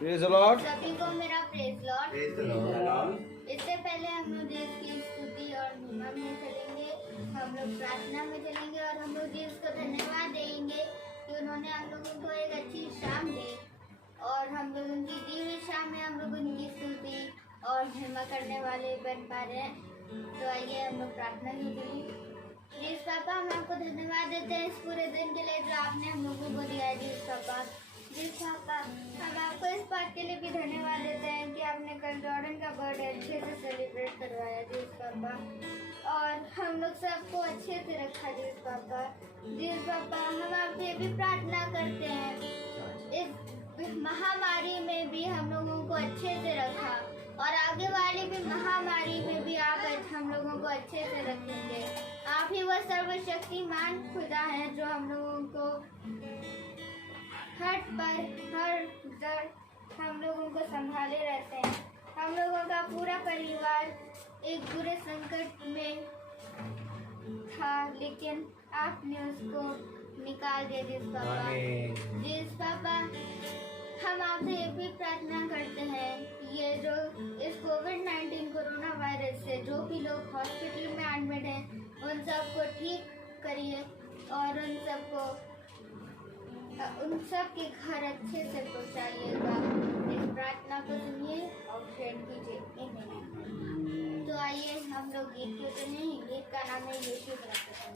Praise Lord. सभी को मेरा प्रेज लॉर्ड। इससे पहले हम लोग देश की स्तुति और महिमा में चलेंगे, हम लोग प्रार्थना में चलेंगे और हम लोग देश को धन्यवाद देंगे कि उन्होंने हम लोगों को एक अच्छी शाम दी और हम लोग उनकी दी हुई शाम में हम लोग उनकी स्तुति और महिमा करने वाले बन पा रहे हैं। तो आइए हम लोग प्रार्थना के लिए। प्लीज पापा, हम आपको धन्यवाद देते हैं इस पूरे दिन के लिए जो आपने हम लोगों को दिया है। प्लीज पापा, हम आपको इस बात के लिए भी धन्यवाद देते हैं कि आपने कल जॉर्डन का बर्थडे अच्छे से सेलिब्रेट करवाया जीस पापा, और हम लोग सबको अच्छे से रखा जीस पापा। जीस पापा, हम आपसे भी प्रार्थना करते हैं इस महामारी में भी हम लोगों को अच्छे से रखा और आगे वाली भी महामारी में भी आप हम लोगों को अच्छे से रखेंगे। आप ही वो सर्वशक्तिमान खुदा हैं जो हम लोगों को हर पर हर दर हम लोगों को संभाले रहते हैं। हम लोगों का पूरा परिवार एक बुरे संकट में था, लेकिन आपने उसको निकाल दिया जिस पापा। जिस पापा, हम आपसे ये भी प्रार्थना करते हैं, ये जो इस कोविड-19 कोरोना वायरस से जो भी लोग हॉस्पिटल में एडमिट हैं उन सबको ठीक करिए और उन सब के घर अच्छे से पहुँचाइएगा। इस प्रार्थना को सुनिए और फ्रेंड कीजिए। तो आइए हम लोग गीत के सुने। गीत का नाम है यीशु बुलाता है।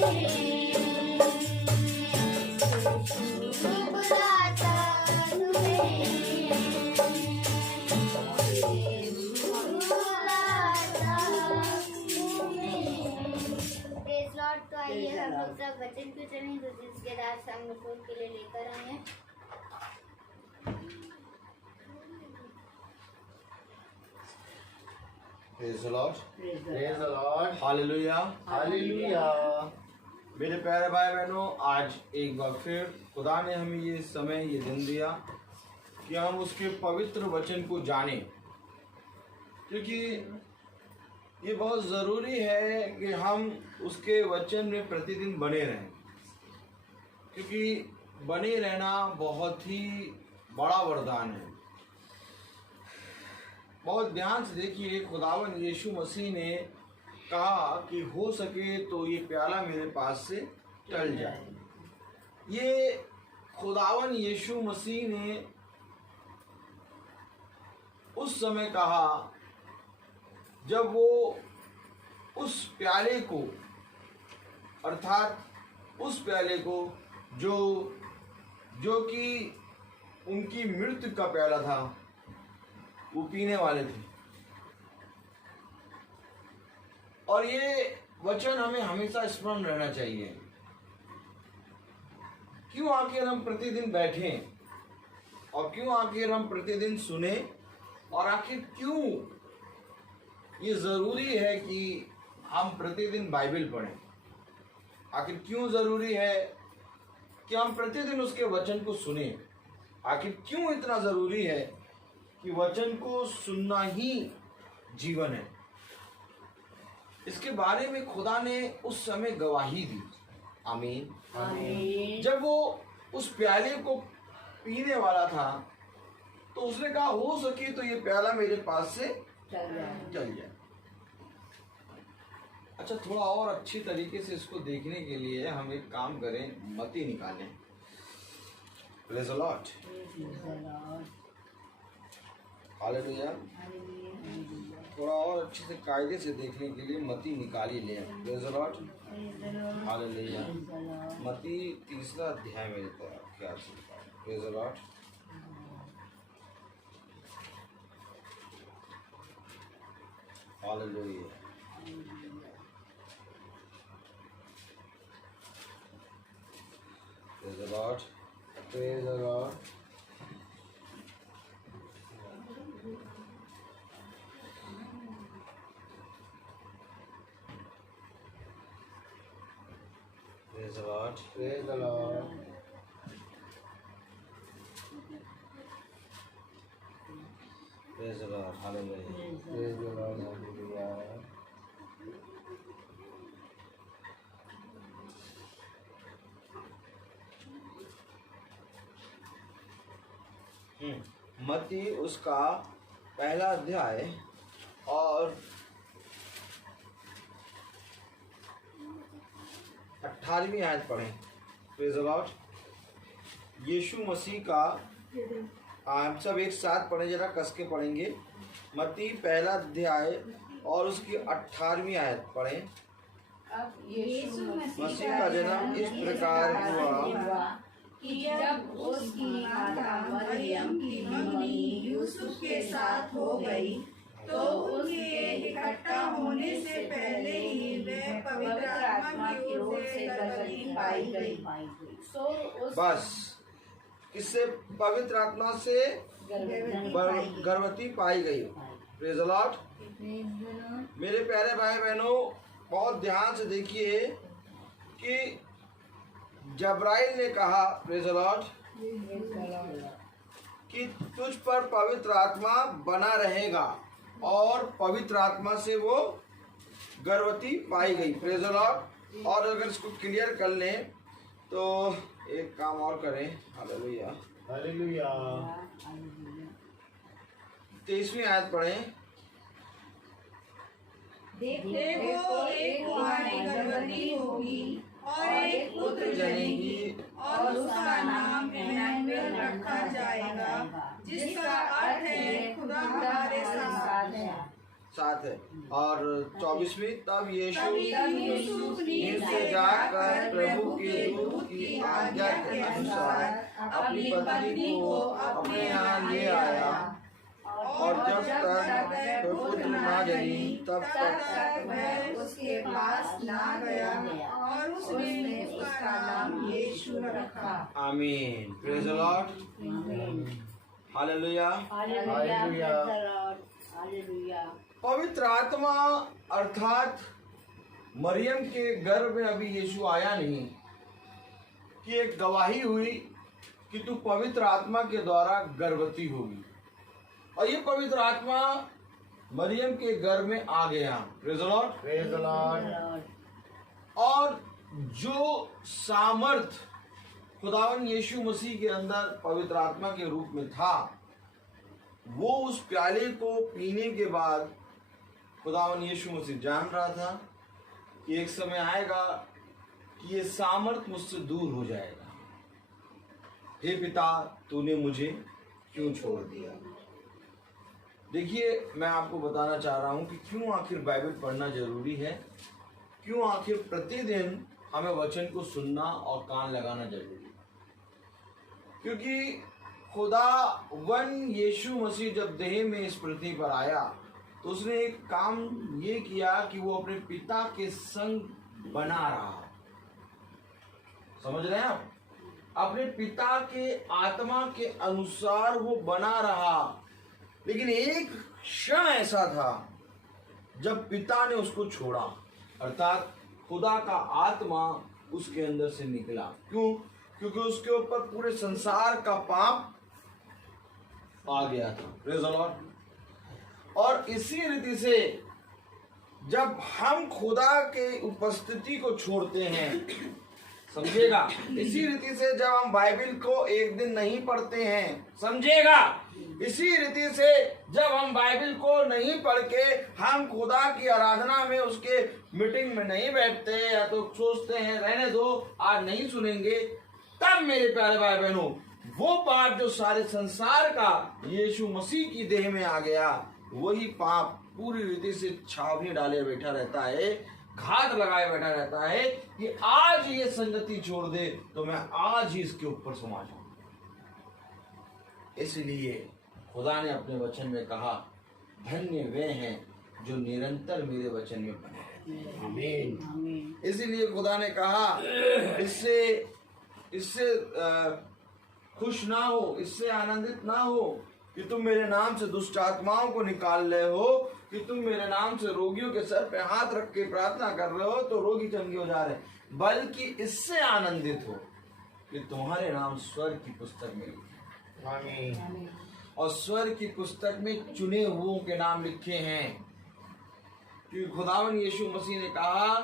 तो आइए हम लोग सब वचन पे चलें जो जिसके रात हम लोग के लिए लेकर आए हैं। Praise the Lord. Praise the Lord. Hallelujah. Hallelujah. मेरे प्यारे भाई बहनों, आज एक बार फिर खुदा ने हमें ये समय, ये दिन दिया कि हम उसके पवित्र वचन को जानें, क्योंकि ये बहुत ज़रूरी है कि हम उसके वचन में प्रतिदिन बने रहें, क्योंकि बने रहना बहुत ही बड़ा वरदान है। बहुत ध्यान से देखिए, खुदावन यीशु मसीह ने कहा कि हो सके तो ये प्याला मेरे पास से टल जाए। ये खुदावन यीशु मसीह ने उस समय कहा जब वो उस प्याले को, अर्थात उस प्याले को जो कि उनकी मृत्यु का प्याला था, वो पीने वाले थे। और ये वचन हमें हमेशा स्मरण रहना चाहिए। क्यों आखिर हम प्रतिदिन बैठें, और क्यों आखिर हम प्रतिदिन सुने, और आखिर क्यों ये ज़रूरी है कि हम प्रतिदिन बाइबल पढ़ें। आखिर क्यों ज़रूरी है कि हम प्रतिदिन उसके वचन को सुने। आखिर क्यों इतना ज़रूरी है कि वचन को सुनना ही जीवन है। इसके बारे में खुदा ने उस समय गवाही दी। आमीन, आमीन। जब वो उस प्याले को पीने वाला था तो उसने कहा हो सके तो ये प्याला मेरे पास से चल जाए। अच्छा, थोड़ा और अच्छी तरीके से इसको देखने के लिए हम एक काम करें, मत्ती निकालें। Praise the Lord. हालेलुया। थोड़ा और अच्छे से कायदे से देखने के लिए मत्ती निकाली ले। Praise the Lord. हालेलुया। मत्ती 3 अध्याय में क्या लिखा है। Praise the Lord. Hallelujah. Praise the Lord. Praise the Lord. Praise the Lord. Praise the Lord. Praise the Lord. Hallelujah. Praise the Lord. Hallelujah. मत्ती उसका 1 अध्याय और 18वीं आयत पढ़ें। Praise the Lord. यीशु मसीह का, हम सब एक साथ पढ़ें, जरा कस के पढ़ेंगे। मत्ती 1 अध्याय और उसकी 18वीं आयत पढ़ें। यीशु मसीह का जन्म इस प्रकार हुआ कि जब उसकी माता मरियम की मंगनी यूसुफ के साथ हो गई, तो उनके इकट्ठा होने से पहले ही वह पवित्र आत्मा की ओर से गर्भवती पाई गई। बस किससे? पवित्र आत्मा से गर्भवती पाई गई। Praise the Lord. मेरे प्यारे भाई बहनों, बहुत ध्यान से देखिए कि जब्राइल ने कहा, प्रेज़ द लॉर्ड, कि तुझ पर पवित्र आत्मा बना रहेगा, और पवित्र आत्मा से वो गर्भवती पाई गई। Praise the Lord. और अगर इसको क्लियर कर लें तो एक काम और करें। हालेलुया। हालेलुया। 23वीं आयत पढ़ें। देखो एक कुमारी गर्भवती होगी और एक पुत्र जनेगी, और उसका नाम इम्मानुएल रखा जाएगा, जिसका अर्थ है खुदा हमारे साथ है। साथ है। और 24वीं, तब यीशु यूसुफ नीचे जाकर प्रभु के दूत की आज्ञा के अनुसार अपनी पत्नी को अपने यहाँ ले आया, और जब तक वह पुत्र न जनी तब तक वह उसके पास ना गया और उसने उसका नाम यीशु रखा। आमीन। Praise the Lord. हालेलुया। पवित्र आत्मा अर्थात मरियम के गर्भ में अभी यीशु आया नहीं कि एक गवाही हुई कि तू पवित्र आत्मा के द्वारा गर्भवती होगी, और ये पवित्र आत्मा मरियम के गर्भ में आ गया। Praise the Lord. Praise the Lord. और जो सामर्थ खुदावन यीशु मसीह के अंदर पवित्र आत्मा के रूप में था, वो उस प्याले को पीने के बाद खुदावन यीशु मसीह जान रहा था कि एक समय आएगा कि ये सामर्थ मुझसे दूर हो जाएगा। हे पिता, तूने मुझे क्यों छोड़ दिया? देखिए, मैं आपको बताना चाह रहा हूं कि क्यों आखिर बाइबल पढ़ना जरूरी है, क्यों आखिर प्रतिदिन हमें वचन को सुनना और कान लगाना जरूरी है। क्योंकि खुदावन यीशु मसीह जब देह में इस पृथ्वी पर आया तो उसने एक काम ये किया कि वो अपने पिता के संग बना रहा। समझ रहे हैं आप? अपने पिता के आत्मा के अनुसार वो बना रहा। लेकिन एक क्षण ऐसा था जब पिता ने उसको छोड़ा, अर्थात खुदा का आत्मा उसके अंदर से निकला। क्यों? क्योंकि उसके ऊपर पूरे संसार का पाप आ गया था। Praise the Lord. और इसी रीति से जब हम खुदा के उपस्थिति को छोड़ते हैं, समझेगा, इसी रीति से जब हम बाइबल को एक दिन नहीं पढ़ते हैं, समझेगा, इसी रीति से जब हम बाइबल को नहीं पढ़ के हम खुदा की आराधना में उसके मीटिंग में नहीं बैठते या तो सोचते हैं रहने दो आज नहीं सुनेंगे, तब मेरे प्यारे भाई बहनों वो पाप जो सारे संसार का यीशु मसीह की देह में आ गया, वही पाप पूरी रीति से छावनी डाले बैठा रहता है, घात लगाए बैठा रहता है कि आज ये संगति छोड़ दे तो मैं आज ही इसके ऊपर समा जाऊं। इसलिए खुदा ने अपने वचन में कहा, धन्य वे हैं जो निरंतर मेरे वचन में बने रहते हैं। आमीन। इसीलिए खुदा ने कहा, इससे खुश ना हो, इससे आनंदित ना हो कि तुम मेरे नाम से दुष्ट आत्माओं को निकाल रहे हो, कि तुम मेरे नाम से रोगियों के सर पे हाथ रख के प्रार्थना कर रहे हो तो रोगी चंगे हो जा रहे, बल्कि इससे आनंदित हो कि तुम्हारे नाम स्वर्ग की पुस्तक में लिखे। आमीन। और स्वर्ग की पुस्तक में चुने हुओं के नाम लिखे हैं। क्योंकि खुदावन यीशु मसीह ने कहा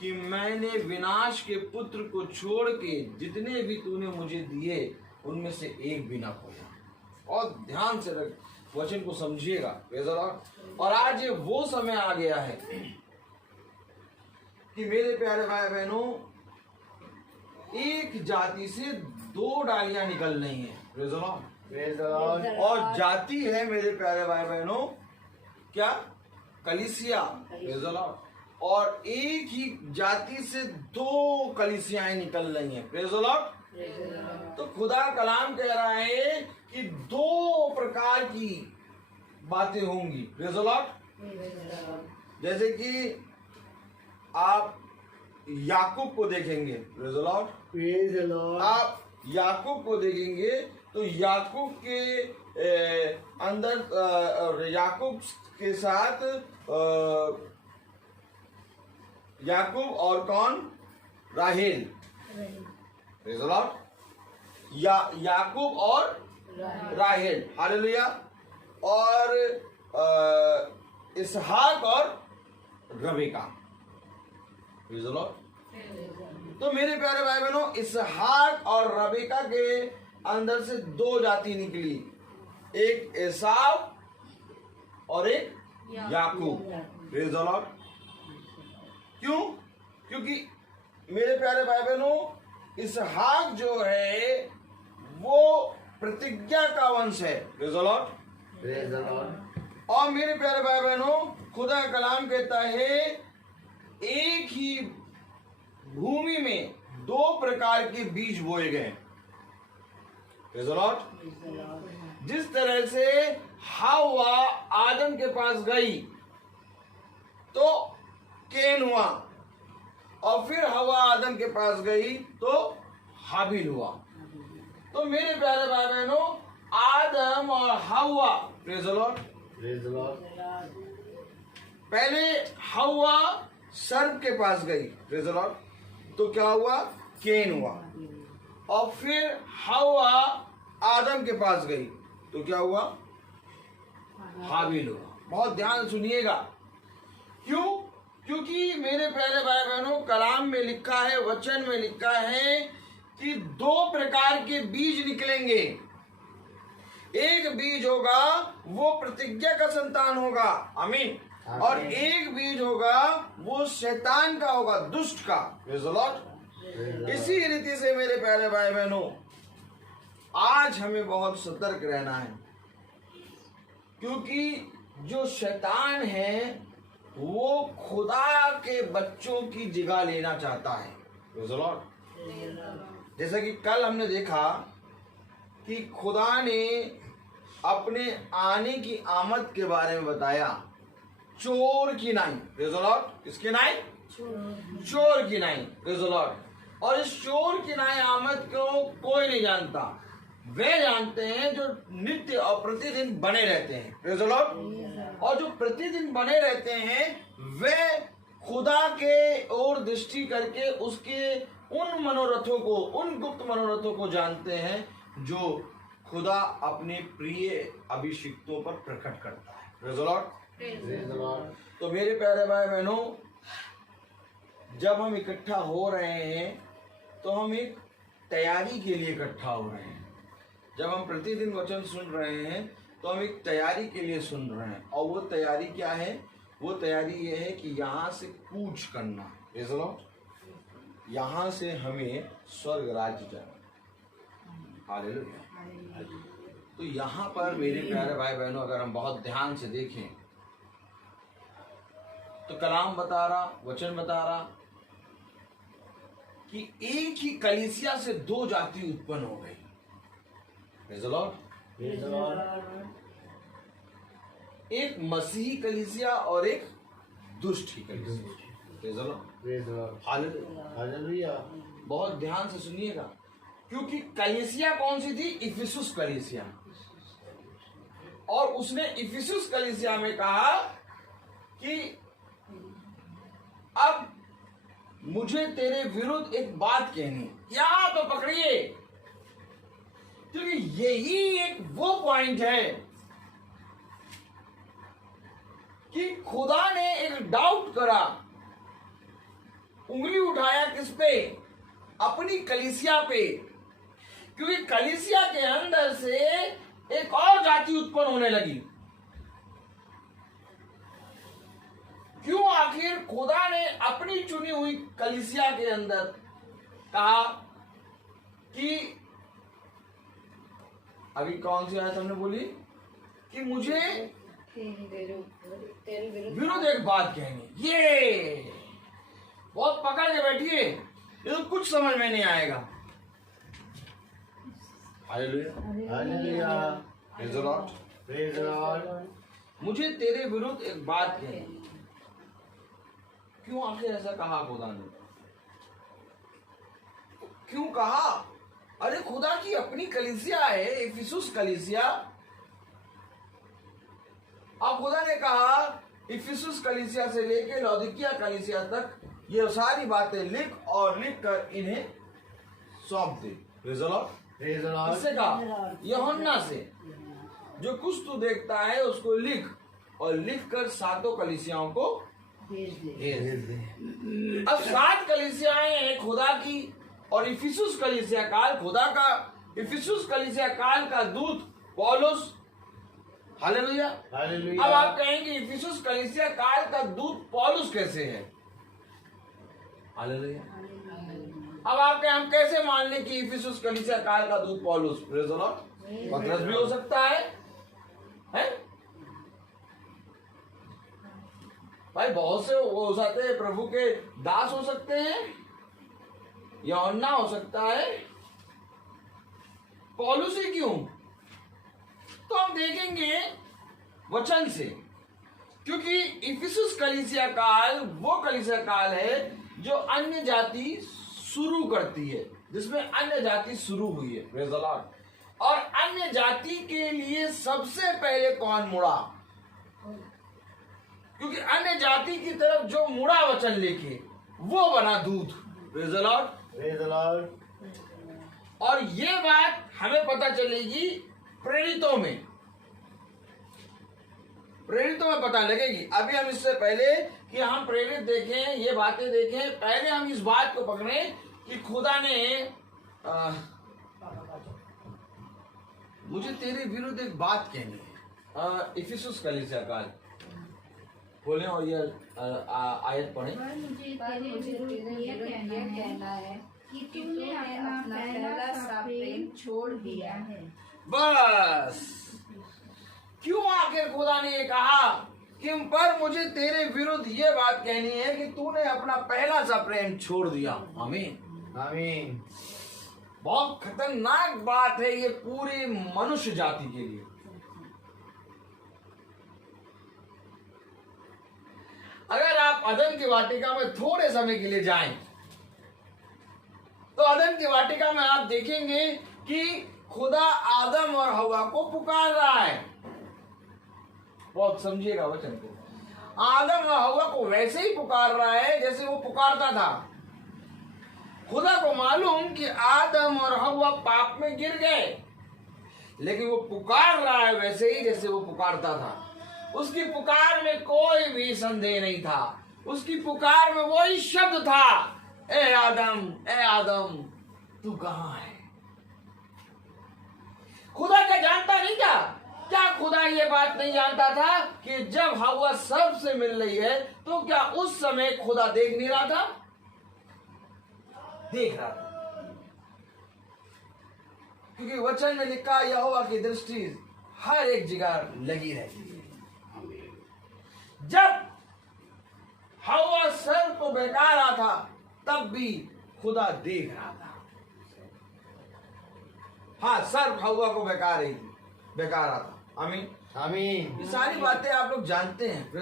कि मैंने विनाश के पुत्र को छोड़ के जितने भी तूने मुझे दिए उनमें से एक भी ना खोया। और ध्यान से वचन को समझिएगा। Praise the Lord. और आज ये वो समय आ गया है कि मेरे प्यारे भाई बहनों, एक जाति से दो डालियां निकल रही हैं। Praise the Lord. Praise the Lord. और जाति है मेरे प्यारे भाई बहनों क्या? कलीसिया। Praise the Lord. और एक ही जाति से दो कलीसियाएं निकल रही हैं। Praise the Lord. तो खुदा कलाम कह रहा है कि दो प्रकार की बातें होंगी। Praise the Lord. जैसे कि आप याकूब को देखेंगे। Praise the Lord. Praise the Lord. आप याकूब को देखेंगे तो याकूब के अंदर याकूब के साथ याकूब और कौन? राहेल। Praise the Lord. याकूब और राहेल। हालेलुया। और इसहाक और रबेका। Praise the Lord. तो मेरे प्यारे भाई बहनों, इसहाक और रबेका के अंदर से दो जाति निकली, एक एसाव और एक याकूब। Praise the Lord. क्यों? क्योंकि मेरे प्यारे भाई बहनों, इसहाक जो है वो प्रतिज्ञा का वंश है। Praise the Lord. Praise the Lord. और मेरे प्यारे भाई बहनों, खुदा का कलाम कहता है एक ही भूमि में दो प्रकार के बीज बोए गए। Praise the Lord। जिस तरह से हव्वा आदम के पास गई तो केन हुआ, और फिर हव्वा आदम के पास गई तो हाबिल हुआ। तो मेरे प्यारे भाई बहनों, आदम और हव्वा, praise the Lord, Praise the Lord। पहले हव्वा सर्प के पास गई, प्रेज़ द लॉर्ड, तो क्या हुआ? केन हुआ। और फिर हव्वा आदम के पास गई तो क्या हुआ? हाबिल हुआ। बहुत ध्यान से सुनिएगा। क्यों? क्योंकि मेरे प्यारे भाई बहनों, कलाम में लिखा है, वचन में लिखा है कि दो प्रकार के बीज निकलेंगे। एक बीज होगा वो प्रतिज्ञा का संतान होगा, आमीन, और एक बीज होगा वो शैतान का होगा, दुष्ट का। Praise the Lord. इसी रीति से मेरे प्यारे भाई बहनों, आज हमें बहुत सतर्क रहना है, क्योंकि जो शैतान है वो खुदा के बच्चों की जगह लेना चाहता है। Praise the Lord. जैसा कि कल हमने देखा कि खुदा ने अपने आने की आमद के बारे में बताया, चोर की नाई। Praise the Lord. किसकी नाई? चोर की नाई। Praise the Lord. और इस चोर की नाई आमद को कोई नहीं जानता, वे जानते हैं जो नित्य और प्रतिदिन बने रहते हैं। Praise the Lord. और जो प्रतिदिन बने रहते हैं वे खुदा के ओर दृष्टि करके उसके उन मनोरथों को, उन गुप्त मनोरथों को जानते हैं जो खुदा अपने प्रिय अभिषिक्तों पर प्रकट करता है। Praise the Lord. Praise the Lord। तो मेरे प्यारे भाई बहनों, जब हम इकट्ठा हो रहे हैं तो हम एक तैयारी के लिए इकट्ठा हो रहे हैं। जब हम प्रतिदिन वचन सुन रहे हैं तो हम एक तैयारी के लिए सुन रहे हैं, और वो तैयारी क्या है? वो तैयारी ये है कि यहाँ से कूच करना। Praise the Lord. यहाँ से हमें स्वर्ग राज्य जाना। हालेलुया। तो यहाँ पर मेरे प्यारे भाई बहनों, अगर हम बहुत ध्यान से देखें तो कलाम बता रहा, वचन बता रहा कि एक ही कलीसिया से दो जाति उत्पन्न हो गई। Praise the Lord. Praise the Lord। एक मसीही कलीसिया और एक दुष्ट की कलीसिया। Praise the Lord. Praise the Lord। Hallelujah. Hallelujah। बहुत ध्यान से सुनिएगा, क्योंकि कलीसिया कौन सी थी? इफिसुस कलीसिया। और उसने इफिसुस कलीसिया में कहा कि अब मुझे तेरे विरुद्ध एक बात कहनी। यहां तो पकड़िए, क्योंकि यही एक वो पॉइंट है कि खुदा ने एक डाउट करा, उंगली उठाया किस पे? अपनी कलीसिया पे। क्योंकि कलीसिया के अंदर से एक और जाति उत्पन्न होने लगी। क्यों? आखिर खुदा ने अपनी चुनी हुई कलीसिया के अंदर कहा कि अभी कौन सी आयत हमने बोली कि मुझे विरुद्ध एक बात कहनी। ये बहुत पकड़ के बैठिए, ये तो कुछ समझ में नहीं आएगा। Hallelujah. Hallelujah। Praise the Lord. Praise the Lord। मुझे तेरे विरुद्ध एक बात कहनी। क्यों आखिर ऐसा कहा खुदा ने? क्यों कहा? अरे खुदा की अपनी कलीसिया है, इफिसुस कलीसिया। अब खुदा ने कहा इफिसुस कलीसिया से लेकर लौदीकिया कलीसिया तक ये सारी बातें लिख और लिख कर इन्हें सौंप दे। Praise the Lord. Praise the Lord। किससे कहा? यूहन्ना से। जो कुछ तू देखता है उसको लिख, और लिख कर सातों कलीसियाओं को भेज दे। अब 7 कलीसियाएं हैं खुदा की, और इफिसुस कलीसिया काल खुदा का, इफिसुस कलीसिया काल का दूत पौलुस। हालेलुया। अब Hallelujah। आप कहेंगे इफिसुस कलीसिया काल का दूत पौलुस कैसे है? हालेलुया। अब आपके हम कैसे मान लें कि इफिसुस कलीसिया काल का दूत पौलुस? Praise the Lord. पतरस भी हो सकता है? भाई बहुत से वो हो सकते हैं, प्रभु के दास हो सकते हैं, यूहन्ना हो सकता है, पौलुस ही क्यों? तो हम देखेंगे वचन से, क्योंकि इफिसुस कलीसिया काल वो कलीसिया काल है जो अन्य जाति शुरू करती है, जिसमें अन्य जाति शुरू हुई है। Praise the Lord. और अन्य जाति के लिए सबसे पहले कौन मुड़ा? क्योंकि अन्य जाति की तरफ जो मुड़ा वचन लेके वो बना दूत। Praise the Lord. Praise the Lord. और ये बात हमें पता चलेगी प्रेरितों में पता लगेगी। अभी हम इससे पहले कि हम प्रेरित देखें, ये बातें देखें, पहले हम इस बात को पकड़ें कि खुदा ने मुझे तेरे विरुद्ध एक बात कहनी है। इफिसुस कलीसिया काल बोले और ये आयत पढ़े। मुझे तेरे विरुद्ध ये कहना है कि तूने अपना पहला सा प्रेम छोड़ दिया है। बस क्यों आखिर खुदा ने ये कहा कि पर मुझे तेरे विरुद्ध ये बात कहनी है कि तूने अपना पहला सा प्रेम छोड़ दिया। आमीन आमीन। बहुत खतरनाक बात है ये पूरी मनुष्य जाति के लिए। अगर आप अदन की वाटिका में थोड़े समय के लिए जाएं तो अदन की वाटिका में आप देखेंगे कि खुदा आदम और हवा को पुकार रहा है। बहुत समझिएगा वचन को। आदम और हवा को वैसे ही पुकार रहा है जैसे वो पुकारता था। खुदा को मालूम कि आदम और हवा पाप में गिर गए, लेकिन वो पुकार रहा है वैसे ही जैसे वो पुकारता था। उसकी पुकार में कोई भी संदेह नहीं था। उसकी पुकार में वही शब्द था, ए आदम तू कहां है? खुदा क्या जानता नहीं था? क्या खुदा ये बात नहीं जानता था कि जब हवा सबसे मिल रही है तो क्या उस समय खुदा देख नहीं रहा था? देख रहा था, क्योंकि वचन में लिखा यहोवा की दृष्टि हर एक जगह लगी रहती है। जब हवा सर को बहका रहा था तब भी खुदा देख रहा था। हाँ, सर्प हवा को बहका रहा था। आमीन आमीन। ये सारी बातें आप लोग जानते हैं।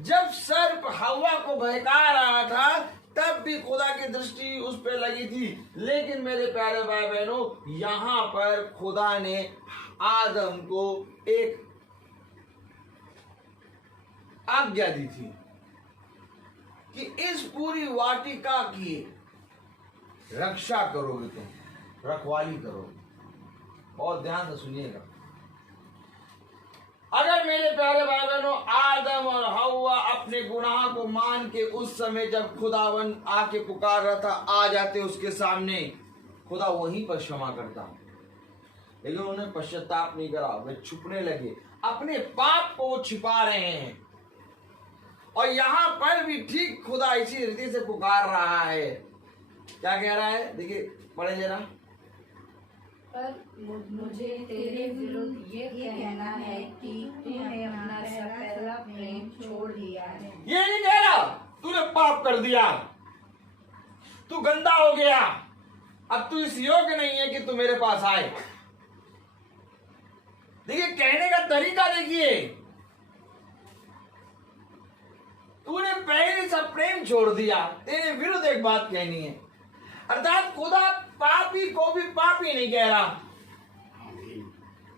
जब सर्प हवा को बहका रहा था तब भी खुदा की दृष्टि उस पर लगी थी। लेकिन मेरे प्यारे भाई बहनों, यहां पर खुदा ने आदम को एक आज्ञा दी थी कि इस पूरी वाटिका की रक्षा करोगे, तुम रखवाली करोगे। बहुत ध्यान से सुनिएगा। अगर मेरे प्यारे भाई बहनों आदम और हवा अपने गुनाह को मान के उस समय जब खुदावन आके पुकार रहा था आ जाते उसके सामने, खुदा वहीं पर क्षमा करता। लेकिन उन्होंने पश्चाताप नहीं करा, वे छुपने लगे, अपने पाप को वो छिपा रहे हैं। और यहां पर भी ठीक खुदा इसी रीति से पुकार रहा है। क्या कह रहा है? देखिए पढ़े जरा। पर मुझे तेरे विरुद्ध ये कहना है कि तूने अपना पहला प्रेम छोड़ दिया है। ये नहीं कह रहा तूने पाप कर दिया, तू गंदा हो गया, अब तू इस योग्य नहीं है कि तू मेरे पास आए। देखिए कहने का तरीका देखिए, तूने पहले से प्रेम छोड़ दिया, तेरे विरुद्ध एक बात कहनी है। अर्थात खुदा पापी को भी पापी नहीं कह रहा,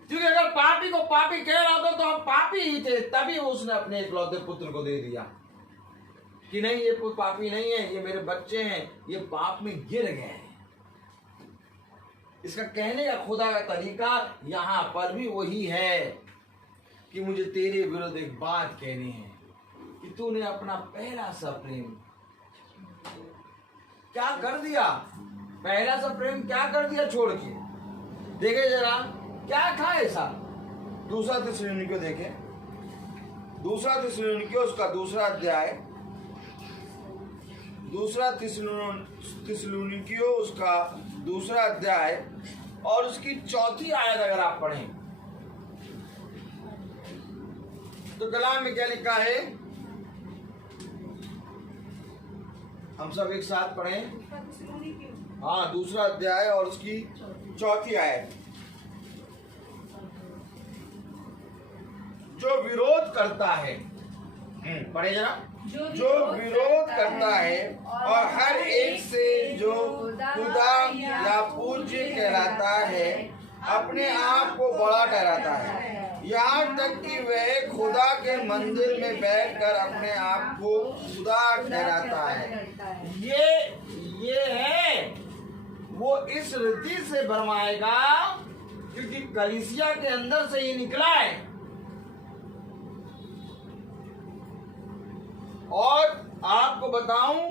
क्योंकि अगर पापी को पापी कह रहा था तो हम पापी ही थे, तभी उसने अपने इकलौते पुत्र को दे दिया कि नहीं ये कोई पापी नहीं है, ये मेरे बच्चे हैं, ये पाप में गिर गए हैं। इसका कहने का खुदा का तरीका यहां पर भी वही है कि मुझे तेरे विरुद्ध एक बात कहनी है कि तूने अपना पहला सा प्रेम क्या कर दिया। पहला सा प्रेम क्या कर दिया छोड़ के? देखे जरा क्या था ऐसा। दूसरा थिस्सलुनीकियों देखे, दूसरा थिस्सलुनीकियों उसका दूसरा अध्याय, दूसरा थिस्सलुनीकियों उसका दूसरा अध्याय और उसकी चौथी आयत अगर आप पढ़ें तो कलाम में क्या लिखा है? हम सब एक साथ पढ़ें। हाँ, दूसरा अध्याय और उसकी चौथी आयत। जो विरोध करता है, पढ़े जरा। जो विरोध करता है और हर एक से जो खुदा या पूज्य कहलाता है अपने आप को बड़ा ठहराता है, यहाँ तक कि वह खुदा के मंदिर में बैठकर अपने आप को खुदा ठहराता है। ये है वो इस रीति से भरमाएगा क्योंकि कलीसिया के अंदर से ये निकला है। और आपको बताऊं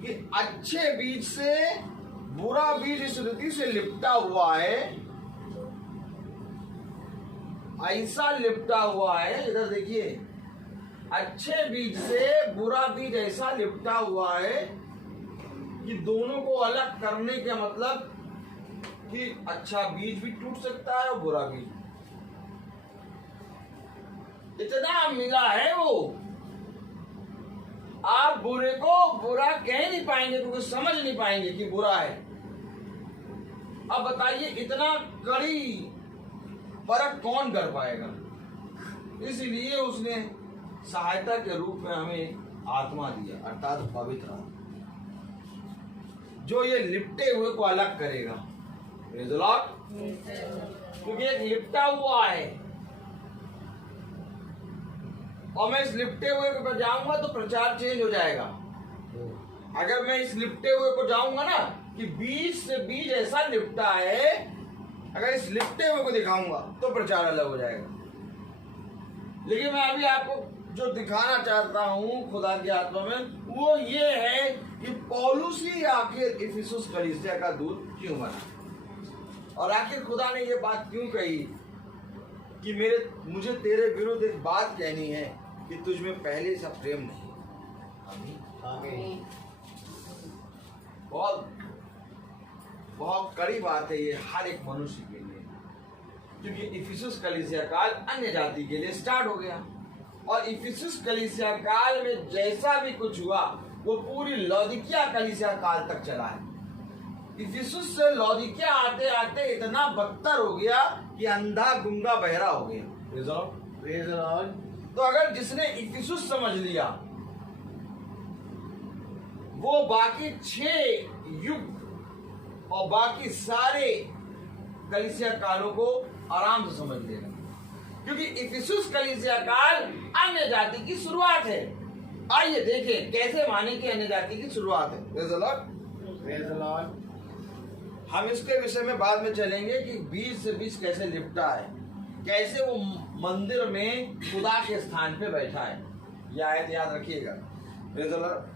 कि अच्छे बीज से बुरा बीज इस रीति से लिपटा हुआ है, ऐसा लिपटा हुआ है। इधर देखिए, अच्छे बीज से बुरा बीज ऐसा लिपटा हुआ है कि दोनों को अलग करने का मतलब कि अच्छा बीज भी टूट सकता है और बुरा बीज। इतना मिला है वो, आप बुरे को बुरा कह नहीं पाएंगे क्योंकि समझ नहीं पाएंगे कि बुरा है। अब बताइए, इतना कड़ी फर्क कौन कर पाएगा? इसलिए उसने सहायता के रूप में हमें आत्मा दिया, अर्थात पवित्र आत्मा, जो ये लिपटे हुए को अलग करेगा। Praise the Lord। क्योंकि एक लिपटा हुआ है और मैं इस लिपटे हुए को जाऊंगा तो प्रचार चेंज हो जाएगा। अगर मैं इस लिपटे हुए को जाऊंगा ना कि बीज से बीज ऐसा लिपटा है, अगर इस लिपटे हुए को दिखाऊंगा तो प्रचार अलग हो जाएगा। लेकिन मैं अभी आपको जो दिखाना चाहता हूं खुदा की आत्मा में, वो ये है कि पौलुस ही आखिर इफिसुस कलीसिया का दूत क्यों बना, और आखिर खुदा ने ये बात क्यों कही कि मुझे तेरे विरुद्ध एक बात कहनी है कि तुझ में पहले सा प्रेम नहीं। आमीन। बहुत बहुत कड़ी बात है ये हर एक मनुष्य के लिए, क्योंकि इफिसुस कलीसिया काल अन्य जाति के लिए स्टार्ट हो गया और इफिसुस कलीसिया काल में जैसा भी कुछ हुआ वो पूरी लौदीकिया कलीसिया काल तक चला है। इफिसुस से लौदीकिया आते आते इतना बदतर हो गया कि अंधा गुंगा बहरा हो गया। तो अगर जिसने इफिसुस समझ लिया वो बाकी 6 युग और बाकी सारे कलीसिया कालों को आराम से समझ लेगा, क्योंकि इफिसुस कलीसिया काल अन्य जाति की शुरुआत है। आइए देखें कैसे माने कि अन्य जाति की शुरुआत है। Praise the Lord। हम इसके विषय में बाद में चलेंगे कि बीज से बीज कैसे लिपटा है, कैसे वो मंदिर में खुदा के स्थान पे बैठा है। यह आयत याद रखिएगा।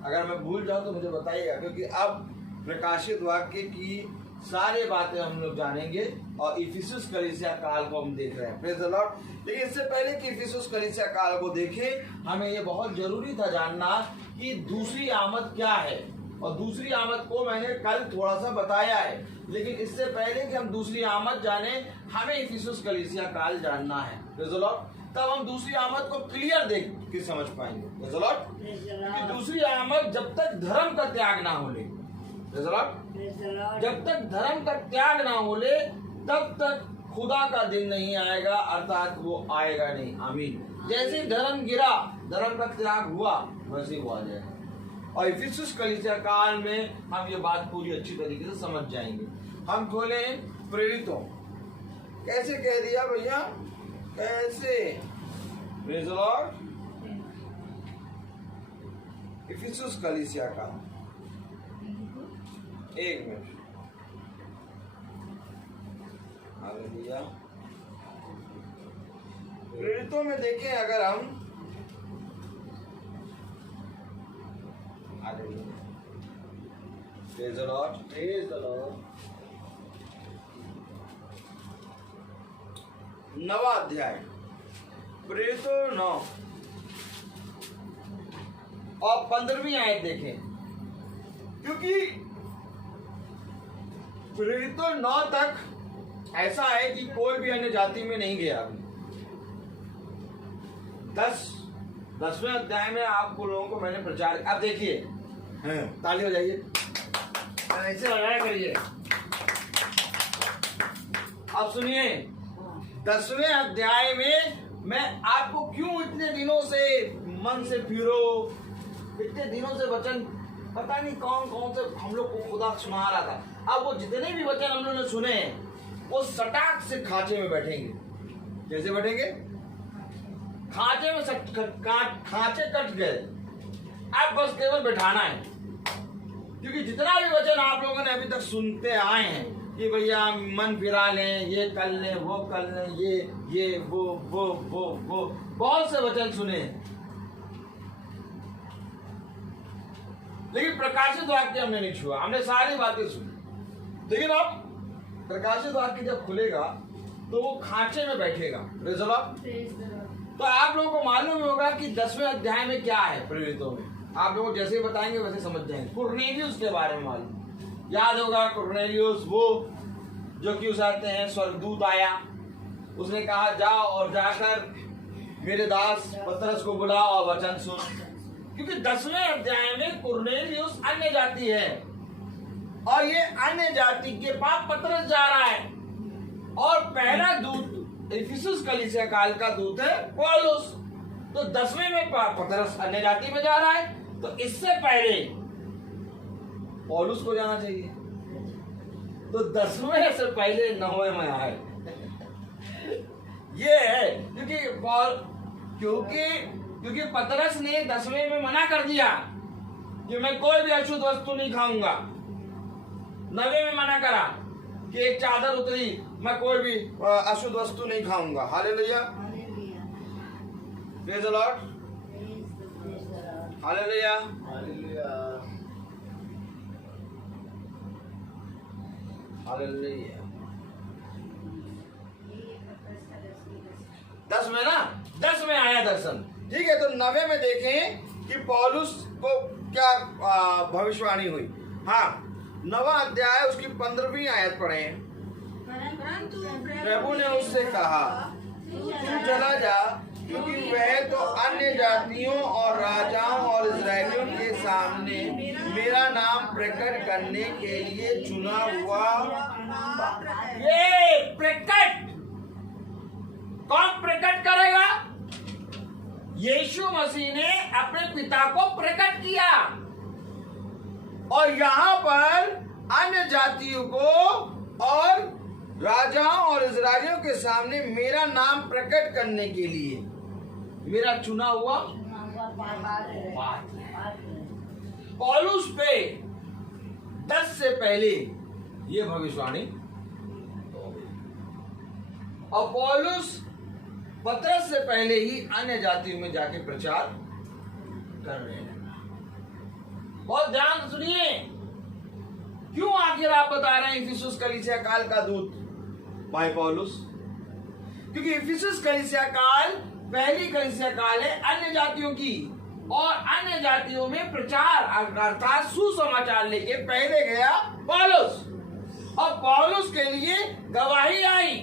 अगर मैं भूल जाऊं तो मुझे बताइएगा, क्योंकि अब प्रकाशित वाक्य की सारी बातें हम लोग जानेंगे और इफिसुस कलीसिया काल को हम देख रहे हैं। Praise the Lord. लेकिन इससे पहले कि इफिसुस कलीसिया काल को देखें, हमें ये बहुत जरूरी था जानना कि दूसरी आमद क्या है, और दूसरी आमद को मैंने कल थोड़ा सा बताया है। लेकिन इससे पहले कि हम दूसरी आमद जाने, हमें इफिसुस कलीसिया काल जानना है। Praise the Lord. तब हम दूसरी आमद को क्लियर देख के समझ पाएंगे। Praise the Lord. कि दूसरी आमद जब तक धर्म का त्याग ना हो ले, जब तक धर्म का त्याग ना हो ले तब तक खुदा का दिन नहीं आएगा, अर्थात वो आएगा नहीं। आमीन। जैसे धर्म गिरा, धर्म का त्याग हुआ, वैसे वो आ जाएगा। और इफिसुस कलीसिया काल में हम ये बात पूरी अच्छी तरीके से समझ जाएंगे। हम खोले प्रेरितों, कैसे कह दिया भैया, कैसे? Praise the Lord. इफिसुस कलीसिया का 1 मिनट। हालेलुया। प्रेरितों में देखें अगर हम, hallelujah, praise the Lord, praise the Lord. 9वां अध्याय, प्रेरितों 9 और 15वीं आयत देखें, क्योंकि प्रेरितों 9 तक ऐसा है कि कोई भी अन्य जाति में नहीं गया। 10वें अध्याय में आपको लोगों को मैंने प्रचार, अब देखिए हैं। ताली बजाइए, ऐसे लगाया करिए। अब सुनिए, 10वें अध्याय में मैं आपको क्यों इतने दिनों से मन से फिरो, इतने दिनों से वचन पता नहीं कौन कौन से हम लोग को खुदा सुना रहा था। अब वो जितने भी वचन हम लोगों ने सुने वो सटाक से खांचे में बैठेंगे। कैसे बैठेंगे? खांचे में खांचे कट गए, अब बस केवल बैठाना है। क्योंकि जितना भी वचन आप लोगों ने अभी तक सुनते आए हैं कि भैया मन फिरा लें, ये कर लें, वो कर लें, ये वो बहुत से वचन सुने, लेकिन प्रकाशित वाक्य हमने नहीं छुआ। हमने सारी बातें सुनी, लेकिन अब प्रकाशित वाक्य जब खुलेगा तो वो खांचे में बैठेगा। तो आप लोगों को मालूम होगा कि 10वें अध्याय में क्या है। प्रेरितों में आप लोगों को जैसे ही बताएंगे वैसे समझ जाएंगे। कुरनेलियुस के बारे में मालूम, याद होगा कुरनेलियुस, वो जो कि उसे आते हैं स्वर्गदूत आया, उसने कहा जाओ और जाकर मेरे दास पतरस को बुलाओ और वचन सुन। क्योंकि 10वें अध्याय में कुरनेलियुस अन्य जाति है और ये अन्य जाति के पास पतरस जा रहा है, और पहला दूत इफिसुस कलीसिया काल का दूत है पौलुस। तो 10वें में पतरस अन्य जाति में जा रहा है, तो इससे पहले पौलुस को जाना चाहिए। तो 10वें से पहले 9वें में आए। ये है क्योंकि पतरस ने 10वें में मना कर दिया कि मैं कोई भी अशुद्ध वस्तु नहीं खाऊंगा। 9वें में मना करा कि एक चादर उतरी, मैं कोई भी अशुद्ध वस्तु नहीं खाऊंगा। Hallelujah, praise the Lord, hallelujah. Hallelujah. 10 में ना, 10 में आया दर्शन, ठीक है। तो 9वें में देखें कि पौलुस को क्या भविष्यवाणी हुई। हाँ, 9वां अध्याय उसकी 15वीं आयत पढ़े। प्रभु ने उससे कहा तू चला जा, क्योंकि वह तो अन्य जातियों और राजाओं और इस्राएलियों के सामने मेरा नाम प्रकट करने के लिए चुना हुआ। ये प्रकट कौन प्रकट करेगा? यीशु मसीह ने अपने पिता को प्रकट किया, और यहां पर अन्य जातियों को और राजाओं और इस्राएलियों के सामने मेरा नाम प्रकट करने के लिए मेरा चुना हुआ पौलुस पे 10 से पहले ये भविष्यवाणी, और पौलुस पतरस से पहले ही अन्य जातियों में जाके प्रचार कर रहे हैं। बहुत ध्यान से सुनिए, क्यों आखिर आप बता रहे हैं इफिसुस कलीसिया काल का दूत भाई पौलुस? क्योंकि इफिसुस कलीसिया काल पहली कलीसिया काल है अन्य जातियों की, और अन्य जातियों में प्रचार अर्थात सुसमाचार लेके पहले गया पौलुस, और पौलुस के लिए गवाही आई।